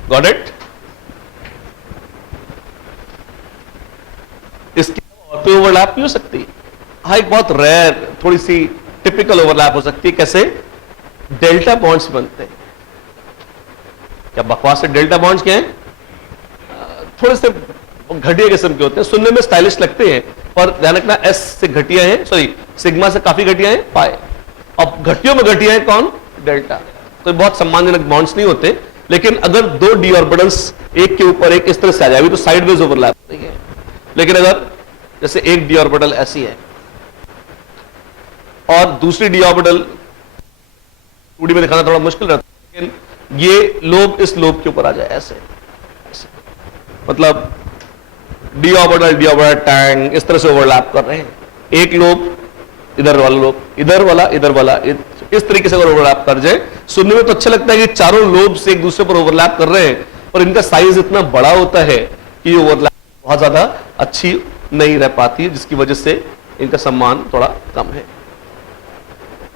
Got it? इसकी और कोई ओवरलैप नहीं हो सकती? हाँ, एक बहुत रेयर, थोड़ी सी टिपिकल ओवरलैप हो सकती है। कैसे? डेल्टा बॉन्ड्स बनते हैं। क्या बकवास है? डेल्टा बॉन्ड्स क्या है? थोड़े से घटिया किस्म के होते हैं, सुनने में स्टाइलिश लगते हैं, पर ध्यान रखना एस से घटिया है, सॉरी सिग्मा से काफी घटिया है पाई। अब घटियों में घटिया है कौन? डेल्टा। तो बहुत सम्मानजनक बॉन्ड्स नहीं होते, लेकिन अगर दो डी ऑर्बिटल्स एक के ऊपर एक इस तरह से आ जाए, तो साइडवेज ओवरलैप नहीं है। लेकिन अगर जैसे एक डी ऑर्बिटल ऐसी है और दूसरी डी ऑर्बिटल 2D में दिखाना थोड़ा मुश्किल रहता है, लेकिन ये लोब इस लोब के ऊपर आ जाए ऐसे, मतलब डी ऑर्बिटल टैंग इस तरह से ओवरलैप कर रहे हैं। एक लोब इधर वाला लोब, इधर वाला इस तरीके से अगर ओवरलैप कर जाए, सुनने में तो अच्छा लगता है कि चारों लोब से एक दूसरे पर ओवरलैप कर रहे हैं, और इनका साइज इतना बड़ा होता है कि ये ओवरलैप बहुत ज्यादा अच्छी नहीं रह पाती है, जिसकी वजह से इनका सम्मान थोड़ा कम है।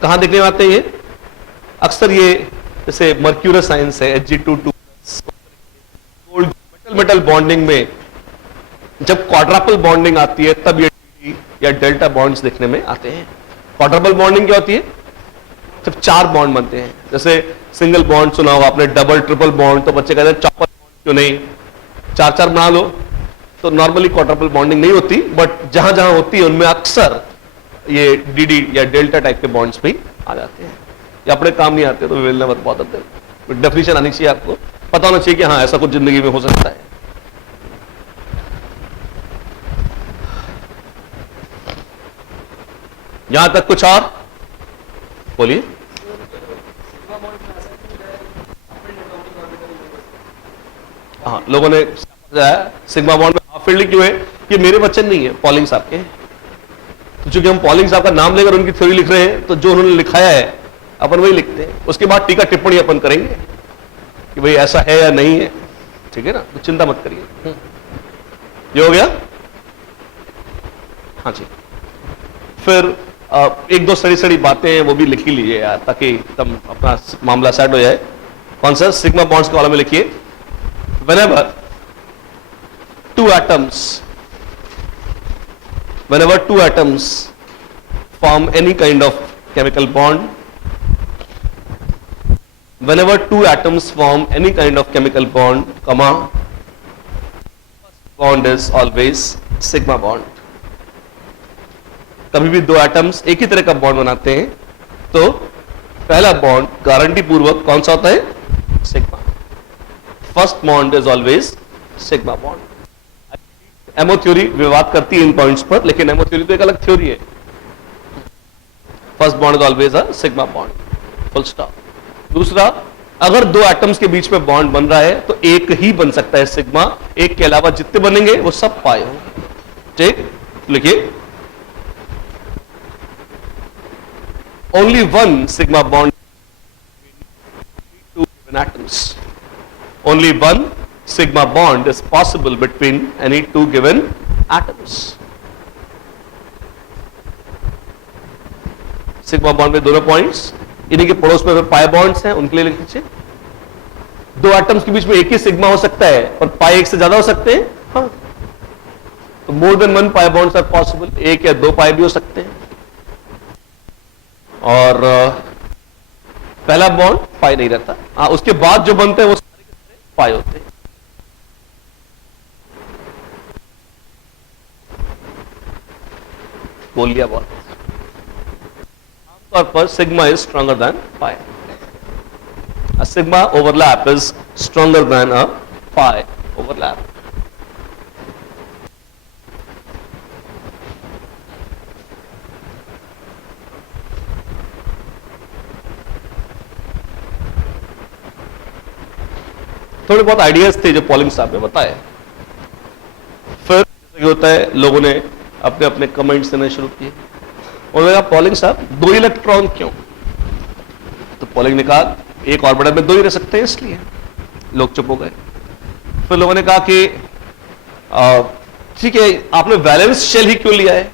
कहां देखने में आते हैं ये? अक्सर ये जैसे मर्क्यूरस साइंस है, Hg2 मेटल बॉन्डिंग में जब क्वाड्रपल बॉन्डिंग आती है तब ये या डेल्टा बॉन्ड्स देखने में आते हैं। क्वाड्रपल बॉन्डिंग क्या होती है? जब चार बॉन्ड बनते हैं, जैसे सिंगल बॉन्ड सुना होगा आपने, डबल ट्रिपल बॉन्ड, तो बच्चे कहते हैं चौपल बॉन्ड क्यों नहीं, चार चार बना लो। तो नॉर्मली क्वाड्रपल बॉन्डिंग नहीं होती, बट जहां जहां होती है उनमें अक्सर ये डीडी या डेल्टा टाइप के बॉन्ड्स भी आ जाते हैं। ये अपने काम नहीं आते तो विवेलने मत बहुत आते हैं। डेफिनेशन आनी चाहिए, आपको पता होना चाहिए कि हाँ ऐसा कुछ जिंदगी में हो सकता है। यहां तक कुछ और बोलिए। हाँ, लोगों ने सिग्मा बॉन्ड में हाफ फील्डिंग क्यों है? ये मेरे वचन नहीं है, पॉलिंग साहब के। तो चूंकि हम पॉलिंग साहब का नाम लेकर उनकी थ्योरी लिख रहे हैं, तो जो उन्होंने लिखाया है अपन वही लिखते हैं। उसके बाद टीका टिप्पणी अपन करेंगे कि भाई ऐसा है या नहीं है, ठीक है ना? तो चिंता मत करिए। ये हो गया? हाँ जी। फिर एक दो सड़ी सड़ी बातें हैं वो भी लिख ही लीजिए यार, ताकि एकदम अपना मामला सेट हो जाए। कौन सा? सिग्मा बॉन्ड्स के वाले में लिखिए, whenever two atoms form any kind of chemical bond, whenever two atoms form any kind of chemical bond, comma, bond is always sigma bond. कभी भी दो एटम्स एक ही तरह का बॉन्ड बनाते हैं तो पहला बॉन्ड गारंटी पूर्वक कौन सा होता है? Sigma. First bond is always sigma bond. MO theory विवाद करती है इन पॉइंट्स पर, लेकिन एमओ थ्योरी तो एक अलग थ्योरी है। First bond is always a sigma bond, full stop. दूसरा, अगर दो एटम्स के बीच में बॉन्ड बन रहा है तो एक ही बन सकता है सिग्मा, एक के अलावा जितने बनेंगे वो सब पाए होंगे। ठीक, लिखिए, only one sigma bond between two given atoms. Only one sigma bond is possible between any two given atoms. Sigma bond में दोनों पॉइंट्स, इन्हीं के पड़ोस में पाई बॉन्ड्स हैं, उनके लिए लिख लीजिए। दो एटम्स के बीच में एक ही सिग्मा हो सकता है और पाई एक से ज्यादा हो सकते हैं। हाँ, तो more than one pi bonds are possible, एक या दो पाई भी हो सकते हैं। और पहला बॉन्ड पाई नहीं रहता। हाँ, उसके बाद जो बनते हैं वो सारे पाई होते हैं। बोल लिया बहुत। आमतौर पर sigma is stronger than pi. A sigma overlap is stronger than a pi overlap. थोड़े बहुत आइडियाज थे जो पॉलिंग साहब ने बताए। फिर जैसे होता है, लोगों ने अपने अपने कमेंट्स देने शुरू किए। उन्होंने कहा पॉलिंग साहब 2 इलेक्ट्रॉन क्यों? तो पॉलिंग ने कहा एक ऑर्बिटल में 2 ही रह सकते हैं, इसलिए। लोग चुप हो गए। फिर लोगों ने कहा कि ठीक है, आपने वैलेंस शेल ही क्यों लिया है?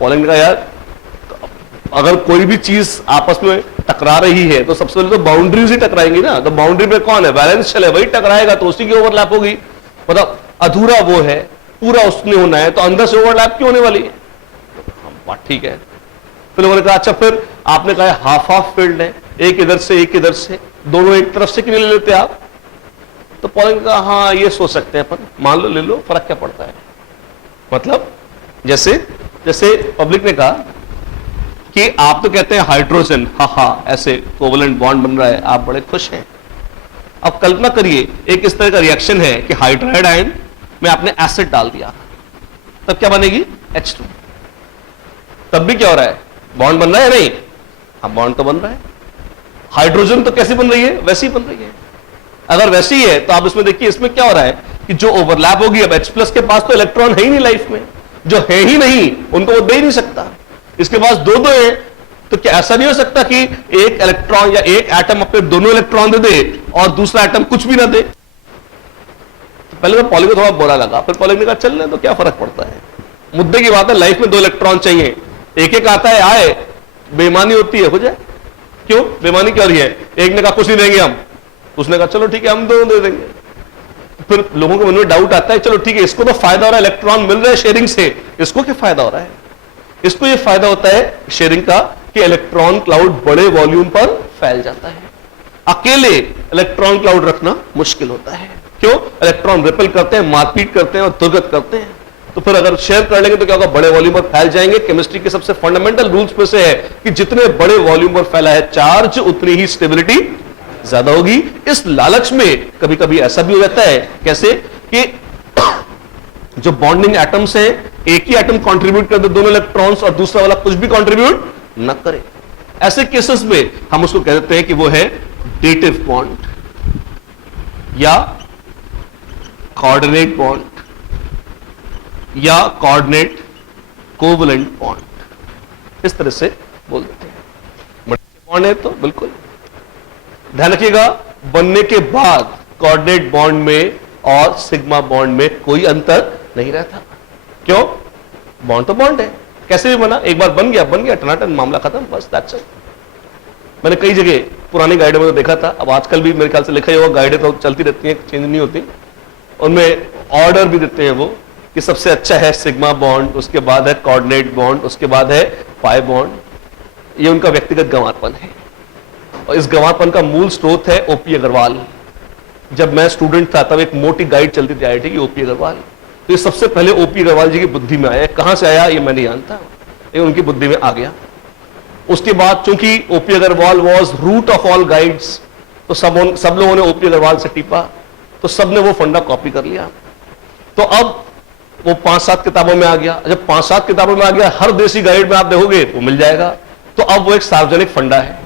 पॉलिंग ने कहा यार, अगर कोई भी चीज आपस में टकरा रही है तो सबसे पहले तो बाउंड्रीज ही टकराएंगी ना। तो बाउंड्री पे कौन है? वैलेंस शेल है, वही टकराएगा तो उसी की ओवरलैप होगी। मतलब अधूरा वो है, पूरा उसने होना है, तो अंदर से ओवरलैप क्यों होने वाली है? बात ठीक है। फिर लोगों ने कहा अच्छा, फिर आपने कहा हाफ हाफ फील्ड है, एक इधर से एक इधर से, दोनों एक तरफ से क्यों ले लेते आप? तो पॉलिंग ने कहा हाँ ये सोच सकते हैं अपन, मान लो ले लो, फर्क क्या पड़ता है। मतलब जैसे जैसे पब्लिक ने कहा कि आप तो कहते हैं हाइड्रोजन, हाँ ऐसे कोवलेंट बॉन्ड बन रहा है, आप बड़े खुश हैं। अब कल्पना करिए एक इस तरह का रिएक्शन है कि हाइड्राइड आयन में आपने एसिड डाल दिया, तब क्या बनेगी? H2। तब भी क्या हो रहा है? बॉन्ड बन रहा है या नहीं? हाँ, बॉन्ड तो बन रहा है। हाइड्रोजन तो कैसी बन रही है? वैसी बन रही है। अगर वैसी है तो आप इसमें देखिए, इसमें क्या हो रहा है कि जो ओवरलैप होगी, अब H+ के पास तो इलेक्ट्रॉन है ही नहीं लाइफ में, जो है ही नहीं उनको वो दे ही नहीं सकता। इसके पास 2 है, तो क्या ऐसा नहीं हो सकता कि एक इलेक्ट्रॉन या एक एटम अपने दोनों इलेक्ट्रॉन दे दे और दूसरा एटम कुछ भी ना दे? तो पहले तो पॉलिंग को थोड़ा बुरा लगा, फिर पॉलिंग ने कहा चल तो क्या फर्क पड़ता है, मुद्दे की बात है, लाइफ में 2 इलेक्ट्रॉन चाहिए, एक एक आता है आए, बेईमानी होती है, हो जाए। क्यों बेईमानी क्या हो रही है? एक ने कहा कुछ नहीं देंगे हम, उसने कहा चलो ठीक है हम दोनों दे देंगे। फिर लोगों के मन में डाउट आता है, चलो ठीक है इसको तो फायदा हो रहा है, इलेक्ट्रॉन मिल रहा है शेयरिंग से, इसको क्या फायदा हो रहा है? इसको ये फायदा होता है शेयरिंग का कि इलेक्ट्रॉन क्लाउड बड़े वॉल्यूम पर फैल जाता है। अकेले इलेक्ट्रॉन क्लाउड रखना मुश्किल होता है। क्यों? इलेक्ट्रॉन रिपेल करते हैं, मारपीट करते हैं और दुर्गत करते हैं। तो फिर अगर शेयर कर लेंगे तो क्या होगा? बड़े वॉल्यूम पर फैल जाएंगे। केमिस्ट्री के सबसे फंडामेंटल रूल्स में से है कि जितने बड़े वॉल्यूम पर फैला है चार्ज, उतनी ही स्टेबिलिटी ज्यादा होगी। इस लालच में कभी कभी ऐसा भी हो जाता है, कैसे कि जो बॉन्डिंग एटम्स है, एक ही एटम कंट्रीब्यूट कर दे दोनों इलेक्ट्रॉन्स और दूसरा वाला कुछ भी कंट्रीब्यूट न करे। ऐसे केसेस में हम उसको कह देते हैं कि वो है डेटिव बॉन्ड या कोऑर्डिनेट बॉन्ड या कोऑर्डिनेट कोवलेंट बॉन्ड, इस तरह से बोल देते हैं। बॉन्ड है तो बिल्कुल ध्यान रखिएगा, बनने के बाद कोऑर्डिनेट बॉन्ड में और सिग्मा बॉन्ड में कोई अंतर नहीं रहता। क्यों? बॉन्ड तो बॉन्ड है, कैसे भी बना, एक बार बन गया टनाटन, मामला खत्म, बस दैट्स इट। मैंने कई जगह पुरानी गाइड में तो देखा था, अब आजकल भी मेरे ख्याल से लिखा ही होगा, गाइडें तो चलती रहती हैं, चेंज नहीं होती, उनमें ऑर्डर भी देते हैं वो कि सबसे अच्छा है सिग्मा बॉन्ड, उसके बाद है कोऑर्डिनेट बॉन्ड, उसके बाद है पाई बॉन्ड। ये उनका व्यक्तिगत गंवारपन है और इस गंवारपन का मूल स्रोत है ओपी अग्रवाल। जब मैं स्टूडेंट था तब एक मोटी गाइड चलती थी IIT की, ओपी अग्रवाल। तो ये सबसे पहले ओपी अग्रवाल जी की बुद्धि में आया, कहां से आया ये मैं नहीं जानता, ये उनकी बुद्धि में आ गया। उसके बाद चूंकि OP Agarwal was root of all guides, तो सब लोगों ने ओपी अग्रवाल से टीपा, तो सबने वो फंडा कॉपी कर लिया। तो अब वो 5-7 किताबों में आ गया। जब 5-7 किताबों में आ गया, हर देसी गाइड में आप देखोगे वो मिल जाएगा। तो अब वो एक सार्वजनिक फंडा है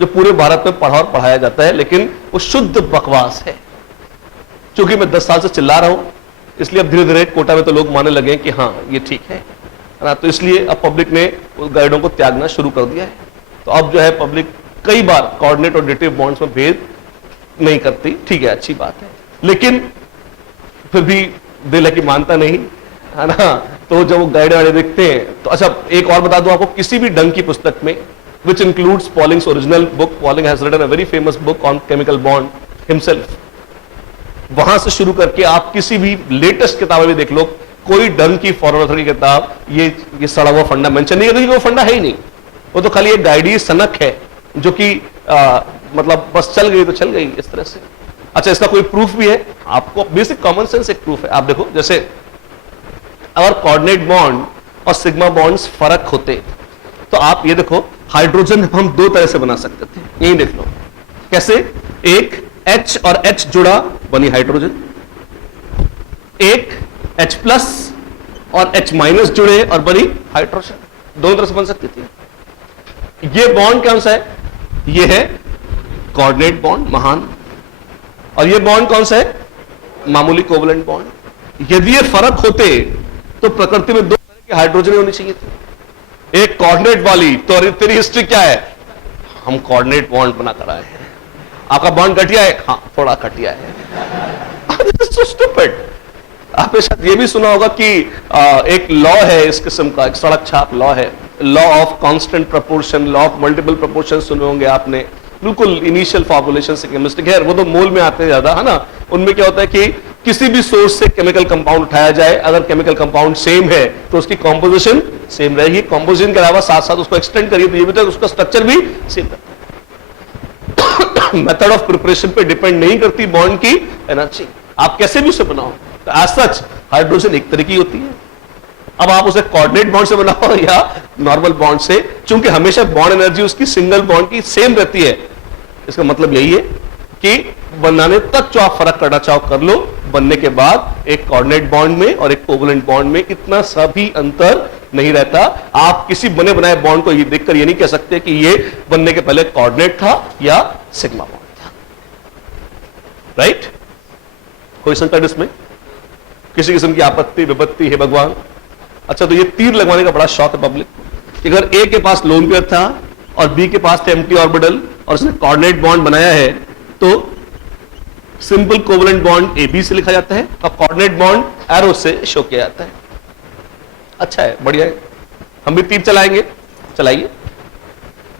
जो पूरे भारत में पढ़ा और पढ़ाया जाता है, लेकिन वो शुद्ध बकवास है। क्योंकि मैं 10 साल से चिल्ला रहा हूं, इसलिए अब धीरे धीरे कोटा में तो लोग मानने लगे कि हाँ ये ठीक है ना। तो इसलिए अब पब्लिक ने उस गाइडों को त्यागना शुरू कर दिया है। तो अब जो है पब्लिक कई बार कोऑर्डिनेट और डेटिव बॉन्ड्स में भेद नहीं करती, ठीक है, अच्छी बात है, लेकिन फिर भी दिल है कि मानता नहीं है ना। तो जब वो गाइड वाइड देखते हैं तो अच्छा, एक और बता दूं आपको, किसी भी ढंग की पुस्तक में which includes Pauling's original book, Pauling has written a very famous book on chemical bond himself, वहां से शुरू करके आप किसी भी लेटेस्ट किताबें भी देख लो, कोई ढंग की फॉर्मूला की किताब ये सड़ा हुआ फंडा मेंशन नहीं करती, वो फंडा है ही नहीं, वो तो खाली एक गाइड ही सनक है जो कि मतलब बस चल गई तो चल गई इस तरह से। अच्छा, इसका कोई प्रूफ भी है आपको? बेसिक कॉमन सेंस एक प्रूफ है। आप देखो, जैसे अगर कोऑर्डिनेट बॉन्ड और सिग्मा बॉन्ड्स फर्क होते तो आप ये देखो, हाइड्रोजन हम दो तरह से बना सकते थे, यही देख लो कैसे। एक H और H जुड़ा बनी हाइड्रोजन, एक H प्लस और H माइनस जुड़े और बनी हाइड्रोजन। दोनों तरह से बन सकती थी। ये बॉन्ड कौन सा है? ये है कोऑर्डिनेट बॉन्ड, महान। और ये बॉन्ड कौन सा है? मामूली कोवलेंट बॉन्ड। यदि ये फर्क होते तो प्रकृति में दो तरह के हाइड्रोजन होनी चाहिए थी। एक कोऑर्डिनेट वाली, तो तेरी हिस्ट्री क्या है? हम कोऑर्डिनेट बॉन्ड बना कर आए हैं। आपका बॉन्ड घटिया है? हाँ, थोड़ा घटिया है। so stupid। आपने शायद ये भी सुना होगा कि एक लॉ है इस किस्म का, एक सड़क छाप लॉ है, law of constant proportion, law of multiple proportion सुने होंगे आपने। बिल्कुल इनिशियल फॉर्मुलेशन से केमिस्ट्री है, वो तो मोल में आते हैं ज्यादा, है ना। उनमें क्या होता है कि किसी भी सोर्स से केमिकल कंपाउंड उठाया जाए, अगर केमिकल कंपाउंड सेम है तो उसकी कॉम्पोजिशन सेम रहेगी। कॉम्पोजिशन के अलावा साथ साथ उसको एक्सटेंड करिए तो ये भी तो उसका स्ट्रक्चर भी सेम रहता है। मेथड ऑफ प्रिपरेशन पे डिपेंड नहीं करती बॉन्ड की एनर्जी, आप कैसे भी उसे बनाओ। तो एज सच हाइड्रोजन एक तरह की होती है। अब आप उसे कोऑर्डिनेट बॉन्ड से बनाओ या नॉर्मल बॉन्ड से, चूंकि हमेशा बॉन्ड एनर्जी उसकी सिंगल बॉन्ड की सेम रहती है। इसका मतलब यही है कि बनाने तक जो आप फर्क करना चाहो कर लो, बनने के बाद एक कोऑर्डिनेट बॉन्ड में और एक कोवलेंट बॉन्ड में इतना सा भी अंतर नहीं रहता। आप किसी बने बनाए बॉन्ड को ये देखकर ये नहीं कह सकते कि ये बनने के पहले कोऑर्डिनेट था या सिग्मा बॉन्ड था। राइट? कोई संकट इसमें? किसी किस्म की आपत्ति विपत्ति है भगवान? अच्छा, तो ये तीर लगवाने का बड़ा शौक है पब्लिक। अगर ए के पास लोन पेयर था और बी के पास थे एम्प्टी ऑर्बिटल और उसने कोऑर्डिनेट बॉन्ड बनाया है, तो simple covalent bond A B से लिखा जाता है और कोऑर्डिनेट बॉन्ड एरो से शो किया जाता है। अच्छा है, बढ़िया है। हम भी तीर चलाएंगे, चलाइए।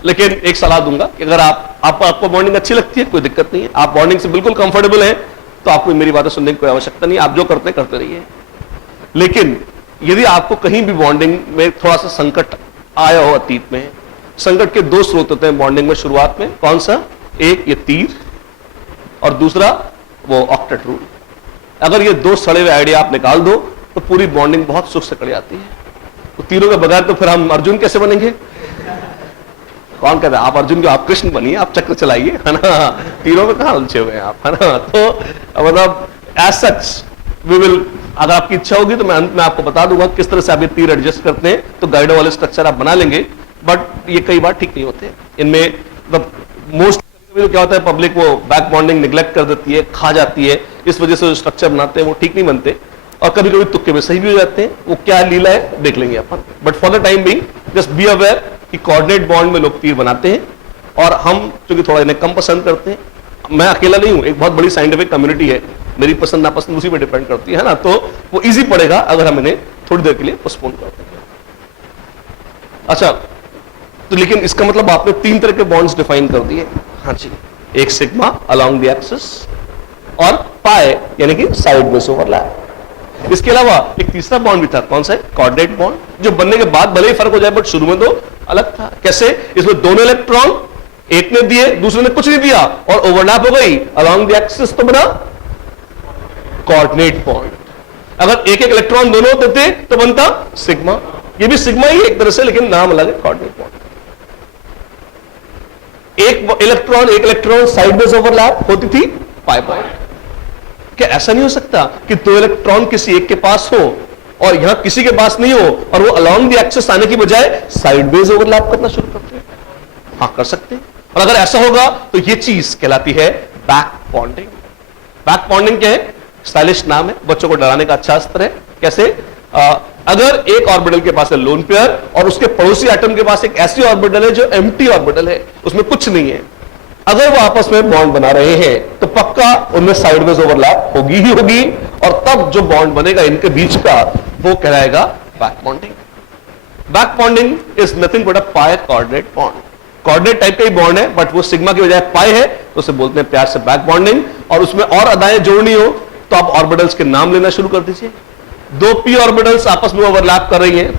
लेकिन एक सलाह दूंगा कि अगर आपको बॉन्डिंग अच्छी लगती है, कोई दिक्कत नहीं है, आप बॉन्डिंग से बिल्कुल कंफर्टेबल है, तो आपको मेरी बातें सुनने की कोई आवश्यकता नहीं, आप जो करते करते रहिए। लेकिन यदि आपको कहीं भी बॉन्डिंग में थोड़ा सा संकट आया हो अतीत में, संकट के दो स्रोत होते हैं बॉन्डिंग में शुरुआत में। कौन सा? एक ये तीर और दूसरा वो ऑक्टेट रूल। अगर ये दो सड़े हुए आइडिया आप निकाल दो तो पूरी बॉन्डिंग बहुत सुख से कर जाती है। तो तीरों के बगैर तो फिर हम अर्जुन कैसे बनेंगे? कौन कहता है आप अर्जुन को? आप कृष्ण बनिए, आप चक्र चलाइए, है ना। तीरों में कहां उलझे हुए हैं आप, है ना। तो मतलब एज सच वी विल, अगर आपकी इच्छा होगी तो मैं अंत में आपको बता दूंगा किस तरह से आप ये तीर एडजस्ट करते हैं, तो गाइडो वाले स्ट्रक्चर आप बना लेंगे। बट ये कई बार ठीक नहीं होते इनमें। मतलब मोस्ट तो क्या होता है, पब्लिक वो बैक बॉन्डिंग निगलेक्ट कर देती है, खा जाती है, इस वजह से जो स्ट्रक्चर बनाते हैं वो ठीक नहीं बनते, और कभी कभी तुक्के में सही भी हो जाते हैं। वो क्या लीला है देख लेंगे अपन। But for the time being just be aware कि कोऑर्डिनेट बॉन्ड में लोग तीर बनाते हैं और हम चूंकि थोड़ा इन्हें कम पसंद करते हैं। मैं अकेला नहीं हूं, एक बहुत बड़ी साइंटिफिक कम्युनिटी है, मेरी पसंद नापसंद उसी पे डिपेंड करती है ना। तो वो इजी पड़ेगा अगर हम इन्हें थोड़ी देर के लिए पोस्टपोन करते हैं। अच्छा, तो लेकिन इसका मतलब आपने तीन तरह के बॉन्ड्स डिफाइन कर दिए। हाँ जी, एक सिग्मा अलोंग द एक्सिस और पाई यानी कि साइड बेस ओवरलैप। इसके अलावा एक तीसरा बॉन्ड भी था, कौन सा है? कोऑर्डिनेट बॉन्ड, जो बनने के बाद भले ही फर्क हो जाए बट शुरू में तो अलग था। कैसे? इसमें दोनों इलेक्ट्रॉन एक ने दिए, दूसरे ने कुछ नहीं दिया और ओवरलैप हो गई अलोंग द एक्सिस, तो बना कोऑर्डिनेट बॉन्ड। अगर एक एक इलेक्ट्रॉन दोनों देते तो बनता सिग्मा। ये भी सिग्मा ही एक तरह से, लेकिन नाम अलग है, कोऑर्डिनेट बॉन्ड। एक इलेक्ट्रॉन साइड बेस ओवरलैप होती थी पाई बॉन्ड। क्या ऐसा नहीं हो सकता कि दो इलेक्ट्रॉन किसी एक के पास हो और यहां किसी के पास नहीं हो और वो अलोंग द एक्सिस आने की बजाय साइड बेस ओवरलैप करना शुरू करते हैं? हाँ, कर सकते हैं। और अगर ऐसा होगा तो ये चीज कहलाती है बैक बॉन्डिंग। बैक बॉन्डिंग क्या है? स्टाइलिश नाम है, बच्चों को डराने का अच्छा अस्त्र है। कैसे? अगर एक ऑर्बिटल के पास है लोन पेयर और उसके पड़ोसी एटम के पास एक ऐसी ऑर्बिटल है जो एम्प्टी ऑर्बिटल है, उसमें कुछ नहीं है, अगर वो आपस में बॉन्ड बना रहे हैं तो पक्का उनमें साइडवेज ओवरलैप होगी ही होगी, और तब जो बॉन्ड बनेगा इनके बीच का वो कहलाएगा back bonding. Back bonding is nothing but a pi coordinate bond. Coordinate type का ही बॉन्ड है बट वो सिग्मा की बजाय पाई है, तो उसे बोलते हैं प्यार से बैक बॉन्डिंग। और उसमें और अदाएं जोड़नी हो तो आप ऑर्बिटल्स के नाम लेना शुरू कर दीजिए। दो पी ऑर्बिटल्स आपस में ओवरलैप कर रही हैं,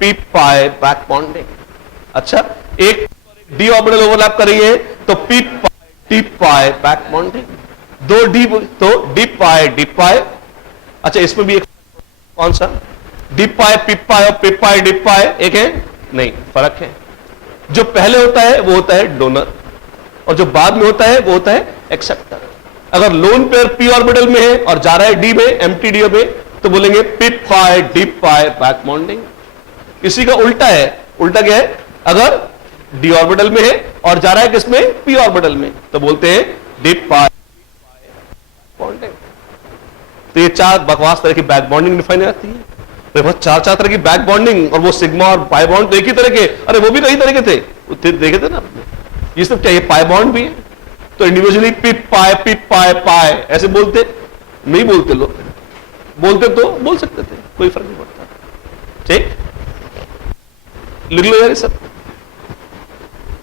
पी पाई बैक बॉन्डिंग। अच्छा, एक डी ऑर्बिटल ओवरलैप कर रही है तो पी डी पाई बैक बॉन्डिंग, दो डी तो डी पाई। अच्छा इसमें भी एक कौन सा डी पाई पी पाई और पी पाई डी पाई एक है नहीं, फर्क है। जो पहले होता है वो होता है डोनर और जो बाद में होता है वो होता है एक्सेप्टर। अगर लोन पेयर पी ऑर्बिटल में है और जा रहा है डी में, एम्प्टी डी में, तो बोलेंगे पी पाई डी पाई बैक बॉन्डिंग। इसी का उल्टा है, उल्टा क्या है, अगर डी ऑर्बिटल में है और जा रहा है किसमें, पी ऑर्बिटल में, तो बोलते हैं डी पाई बॉन्डिंग। तो ये चार बकवास तरह की बैक बॉन्डिंग डिफाइन आती है। तो बहुत चार तरह की बैक बॉन्डिंग, और वो सिग्मा और पाई बॉन्ड तो एक ही तरह के, अरे वो भी कई तरह के थे, देखे थे ना आपने। ये सब क्या, ये पाई बॉन्ड भी है, तो इंडिविजुअली पिप पाई पाई ऐसे बोलते नहीं, बोलते लोग, बोलते तो बोल सकते थे, कोई फर्क नहीं पड़ता। ठीक, लिख लो यार ये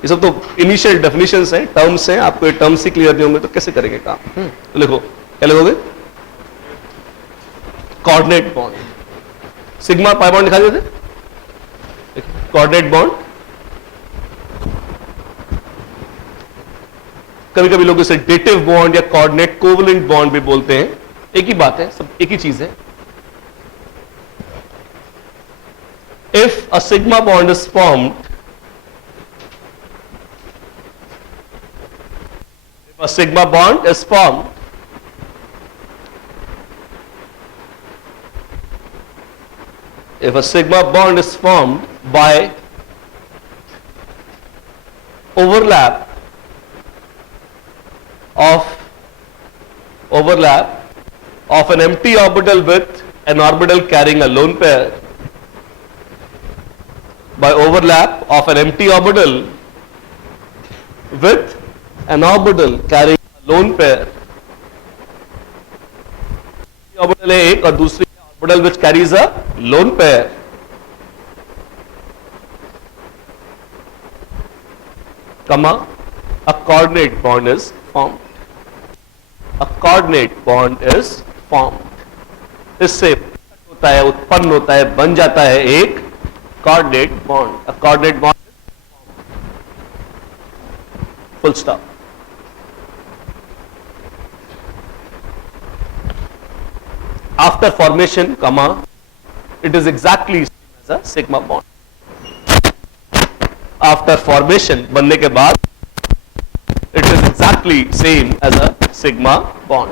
सब तो इनिशियल डेफिनेशंस हैं, टर्म्स हैं, आपको ये टर्म्स ही क्लियर नहीं होंगे तो कैसे करेंगे काम। तो लिखो, क्या लिखोगे, coordinate bond, sigma pi bond दिखा देते, कोऑर्डिनेट बॉन्ड। कभी कभी लोग इसे डेटिव बॉन्ड या कोऑर्डिनेट कोवलेंट बॉन्ड भी बोलते हैं, एक ही बात है, सब एक ही चीज है। If a sigma bond is formed, a sigma bond is formed if a sigma bond is formed by overlap of an empty orbital with an orbital carrying a lone pair, by overlap of an empty orbital with an orbital carrying a lone pair, orbital है एक और दूसरी orbital which carries a lone pair, comma, a coordinate bond is formed. A coordinate bond is formed. इससे होता है, उत्पन्न होता है, बन जाता है एक coordinate bond. A coordinate bond is formed. Full stop. After formation, comma, it is exactly same as a sigma bond. After formation, बनने के बाद, it is exactly same as a sigma bond.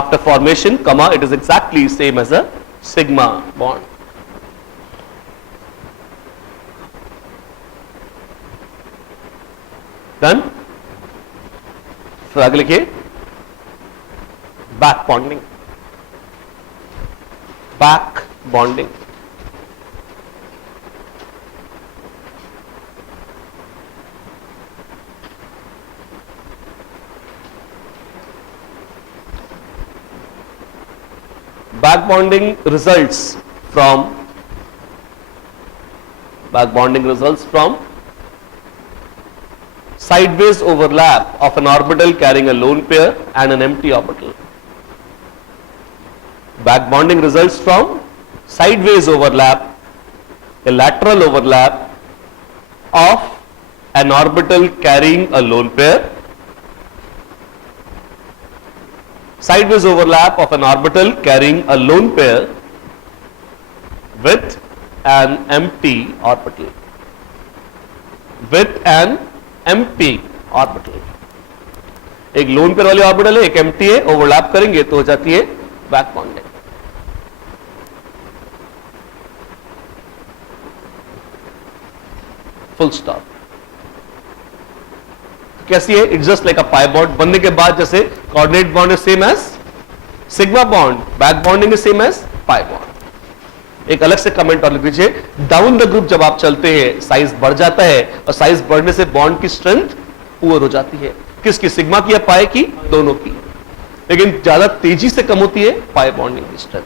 After formation, comma, it is exactly same as a sigma bond. Done? फिर आगे लिखिए, back bonding. Back bonding. Back bonding results from sideways overlap of an orbital carrying a lone pair and an empty orbital. Back bonding results from sideways overlap, a lateral overlap of an orbital carrying a lone pair, sideways overlap of an orbital carrying a lone pair with an empty orbital. With an empty orbital. एक lone pair वाली orbital है, एक empty है, overlap करेंगे तो हो जाती है बैक बॉन्डिंग. Full stop. कैसी है? It's just like a pi bond. बनने के बाद जैसे coordinate bond is same as sigma bond, back bonding is same as pi bond. एक अलग से कमेंट और लिख दीजिए, डाउन द ग्रुप जब आप चलते हैं साइज बढ़ जाता है और साइज बढ़ने से बॉन्ड की स्ट्रेंथ पुअर हो जाती है. किसकी? सिग्मा की या पाई की? दोनों की. लेकिन ज्यादा तेजी से कम होती है पाई बॉन्डिंग की स्ट्रेंथ.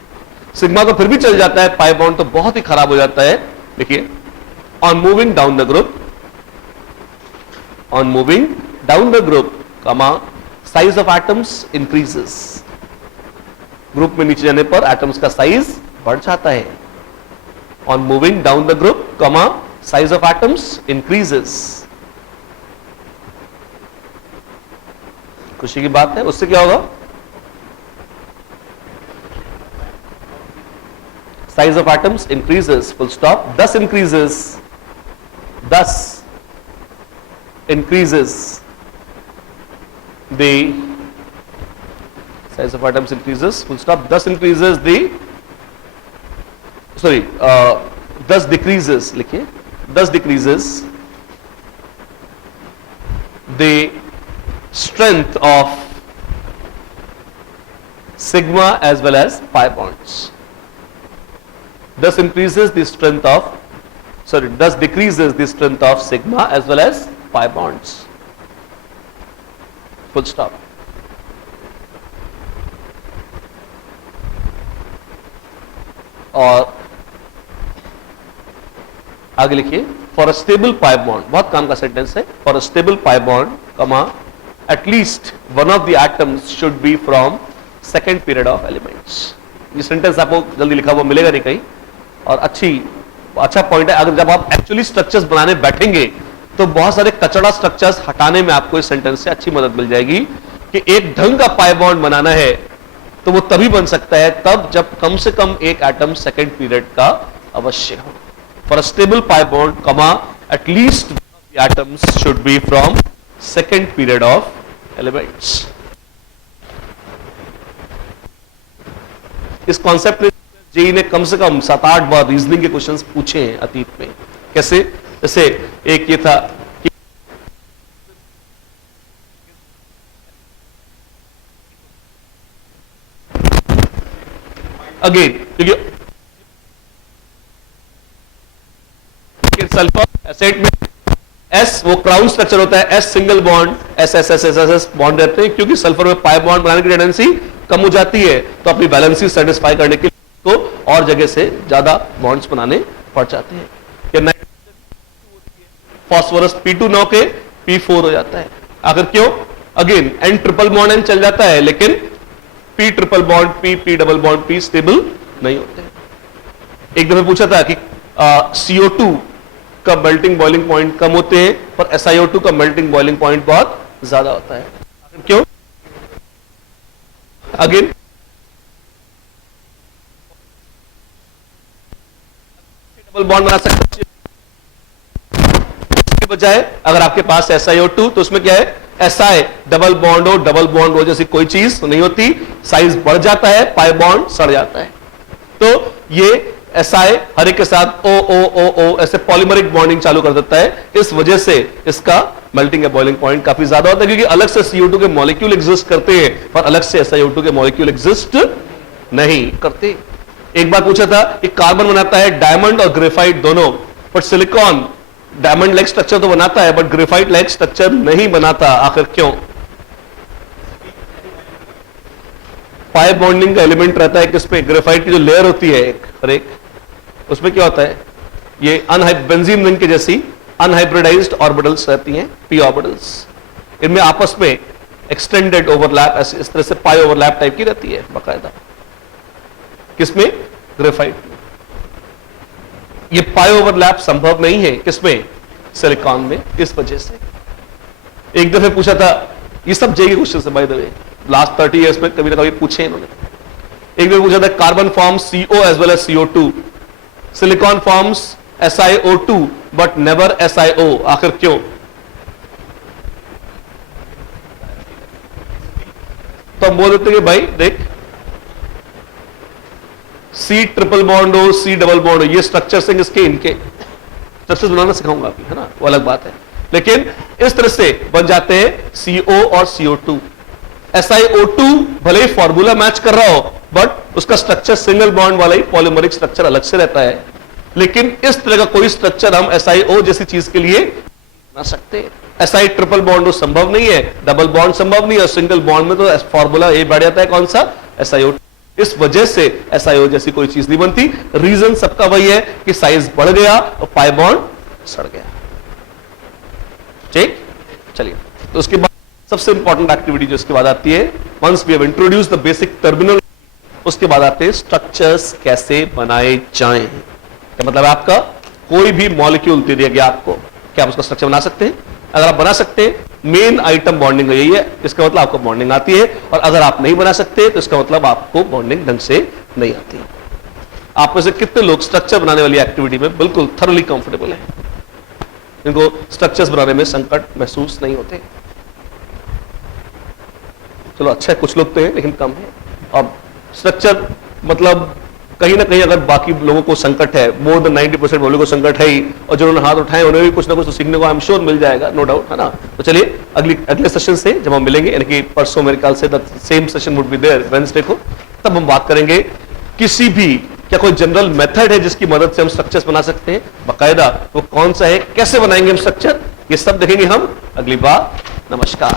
सिग्मा तो फिर भी चल जाता है, पाई बॉन्ड तो बहुत ही खराब हो जाता है. देखिए, on moving down the group, on moving down the group, comma, size of atoms increases. Group में नीचे जाने पर एटम्स का साइज बढ़ जाता है. On moving down the group, comma, size of atoms increases. खुशी की बात है, उससे क्या होगा? Size of atoms increases, full stop. Thus increases the size of atoms increases, full stop. Thus increases the thus decreases, लिखिए, thus decreases the strength of sigma as well as pi bonds. Thus increases the strength of, thus decreases the strength of sigma as well as pi bonds. Full stop. और आगे लिखिए, for a stable pi bond, बहुत काम का sentence है, for a stable pi bond comma at least one of the atoms should be from second period of elements. ये sentence आपको जल्दी लिखा हुआ मिलेगा नहीं कहीं, और अच्छा पॉइंट है। अगर जब आप एक्चुअली स्ट्रक्चर्स बनाने बैठेंगे तो बहुत सारे कचड़ा स्ट्रक्चर्स हटाने में आपको इस सेंटेंस से अच्छी मदद मिल जाएगी कि एक ढंग का पाई बॉन्ड बनाना है तो वो तभी बन सकता है तब जब कम से कम एक एटम सेकेंड पीरियड का अवश्य हो। For a stable pi bond comma at least atoms should be from second period of elements. इस कॉन्सेप्ट में जेई ने कम से कम 7-8 बार रीजनिंग के क्वेश्चंस पूछे हैं अतीत में। कैसे? जैसे एक ये था कि अगेन क्योंकि सल्फर एसिड में एस वो क्राउन स्ट्रक्चर होता है, S single bond, S S S S S S bond रहते हैं, क्योंकि सल्फर में पाई बॉन्ड बनाने की टेंडेंसी कम हो जाती है, तो अपनी बैलेंसी सेटिस्फाई करने के लिए तो और जगह से ज्यादा बॉन्ड्स बनाने पड़ जाते हैं। या फास्फोरस P2 न के P4 हो जाता है। आखिर क्यों? Again N triple bond N चल जाता है, लेकिन P triple bond P double bond P stable नहीं होते। एक दफे पूछा था कि CO2 का मेल्टिंग बॉइलिंग पॉइंट कम होते हैं पर SiO2 का मेल्टिंग बॉइलिंग पॉइंट बहुत ज्यादा होता है। आखिर क्यों? अगेन डबल बॉन्ड बना सकते हैं के बजाय अगर आपके पास SiO2 तो उसमें क्या है, Si डबल बॉन्ड हो जैसी कोई चीज नहीं होती, साइज बढ़ जाता है, पाई बॉन्ड सड़ जाता है। तो ये Si हर एक के साथ O ऐसे पॉलीमरिक बॉन्डिंग चालू कर देता है। इस वजह से इसका मेल्टिंग या बॉइलिंग पॉइंट काफी ज्यादा होता है, क्योंकि अलग से CO2 के मॉलिक्यूल एग्जिस्ट करते हैं पर अलग से SiO2 के मॉलिक्यूल एग्जिस्ट नहीं करते। एक बार पूछा था कि कार्बन बनाता है डायमंड और ग्रेफाइट दोनों, but silicon diamond like structure तो बनाता है बट ग्रेफाइट लाइक स्ट्रक्चर नहीं बनाता। आखिर क्यों? पाई बॉन्डिंग का एलिमेंट रहता है किस पे? ग्रेफाइट की जो लेयर होती है एक उसमें क्या होता है, ये बेंजीन रिंग के जैसी अनहाइब्रिडाइज्ड ऑर्बिटल्स रहती हैं, p ऑर्बिटल्स। इनमें आपस में एक्सटेंडेड ओवरलैप इस तरह से पाई ओवरलैप टाइप की रहती है बाकायदा। किसमें? ग्रेफाइट में। ये पाई ओवरलैप संभव नहीं है किसमें? सिलिकॉन में। इस वजह से एक दफे पूछा था, ये सब जेईई क्वेश्चन है by the way, last 30 years में कभी ना कभी पूछे इन्होंने। एक दफे पूछा था carbon forms CO as well as CO2, silicon forms SiO2 but never SiO। आखिर क्यों? तो हम बोल देते हैं कि भाई देख C ट्रिपल बॉन्ड हो, C डबल बॉन्ड हो, ये स्ट्रक्चर्स हैं किसके? इनके स्ट्रक्चर्स बनाना सिखाऊंगा अभी, है ना, वो अलग बात है। लेकिन इस तरह से बन जाते हैं CO और CO2। SiO2 भले ही फॉर्मूला मैच कर रहा हो बट उसका स्ट्रक्चर सिंगल बॉन्ड वाला ही पॉलीमरिक स्ट्रक्चर अलग से रहता है। लेकिन इस तरह का कोई स्ट्रक्चर हम SiO जैसी चीज के लिए बना सकते हैं। Si ट्रिपल बॉन्ड संभव नहीं है, डबल बॉन्ड संभव नहीं है, और सिंगल बॉन्ड में तो फॉर्मूला ये बढ़ जाता है, कौन सा? SiO2। इस वजह से SiO जैसी कोई चीज नहीं बनती। रीजन सबका वही है कि साइज बढ़ गया और पाई बॉन्ड सड़ गया। ठीक, चलिए, तो उसके बाद सबसे इंपॉर्टेंट एक्टिविटी जो इसके बाद आती है, once we have introduce the basic terminal, उसके बाद आते हैं स्ट्रक्चर्स कैसे बनाए जाएं। क्या मतलब है आपका? कोई भी मॉलिक्यूल दे दिया गया आपको, क्या आप उसका स्ट्रक्चर बना सकते हैं? अगर आप बना सकते हैं, मेन आइटम बॉन्डिंग यही है, इसका मतलब आपको बॉन्डिंग आती है। और अगर आप नहीं बना सकते तो इसका मतलब आपको बॉन्डिंग ढंग से नहीं आती। आप में से कितने लोग स्ट्रक्चर बनाने वाली एक्टिविटी में बिल्कुल थरोली कंफर्टेबल है, इनको स्ट्रक्चर्स बनाने में संकट महसूस नहीं होते? चलो अच्छा है, कुछ लोग तो हैं लेकिन कम है। अब स्ट्रक्चर मतलब कहीं ना कहीं अगर बाकी लोगों को संकट है, मोर देन 90% लोगों को संकट है ही, और जिन्होंने हाथ उठाए उन्हें भी कुछ ना कुछ तो सीखने को आई एम श्योर मिल जाएगा, नो डाउट, है ना। तो चलिए अगले सेशन से जब हम मिलेंगे, यानी कि परसों मेरे ख्याल से same session would be there Wednesday को, तब हम बात करेंगे किसी भी, क्या कोई जनरल मेथड है जिसकी मदद से हम स्ट्रक्चर्स बना सकते हैं, बाकायदा वो कौन सा है, कैसे बनाएंगे हम स्ट्रक्चर, ये सब देखेंगे हम अगली बार। नमस्कार।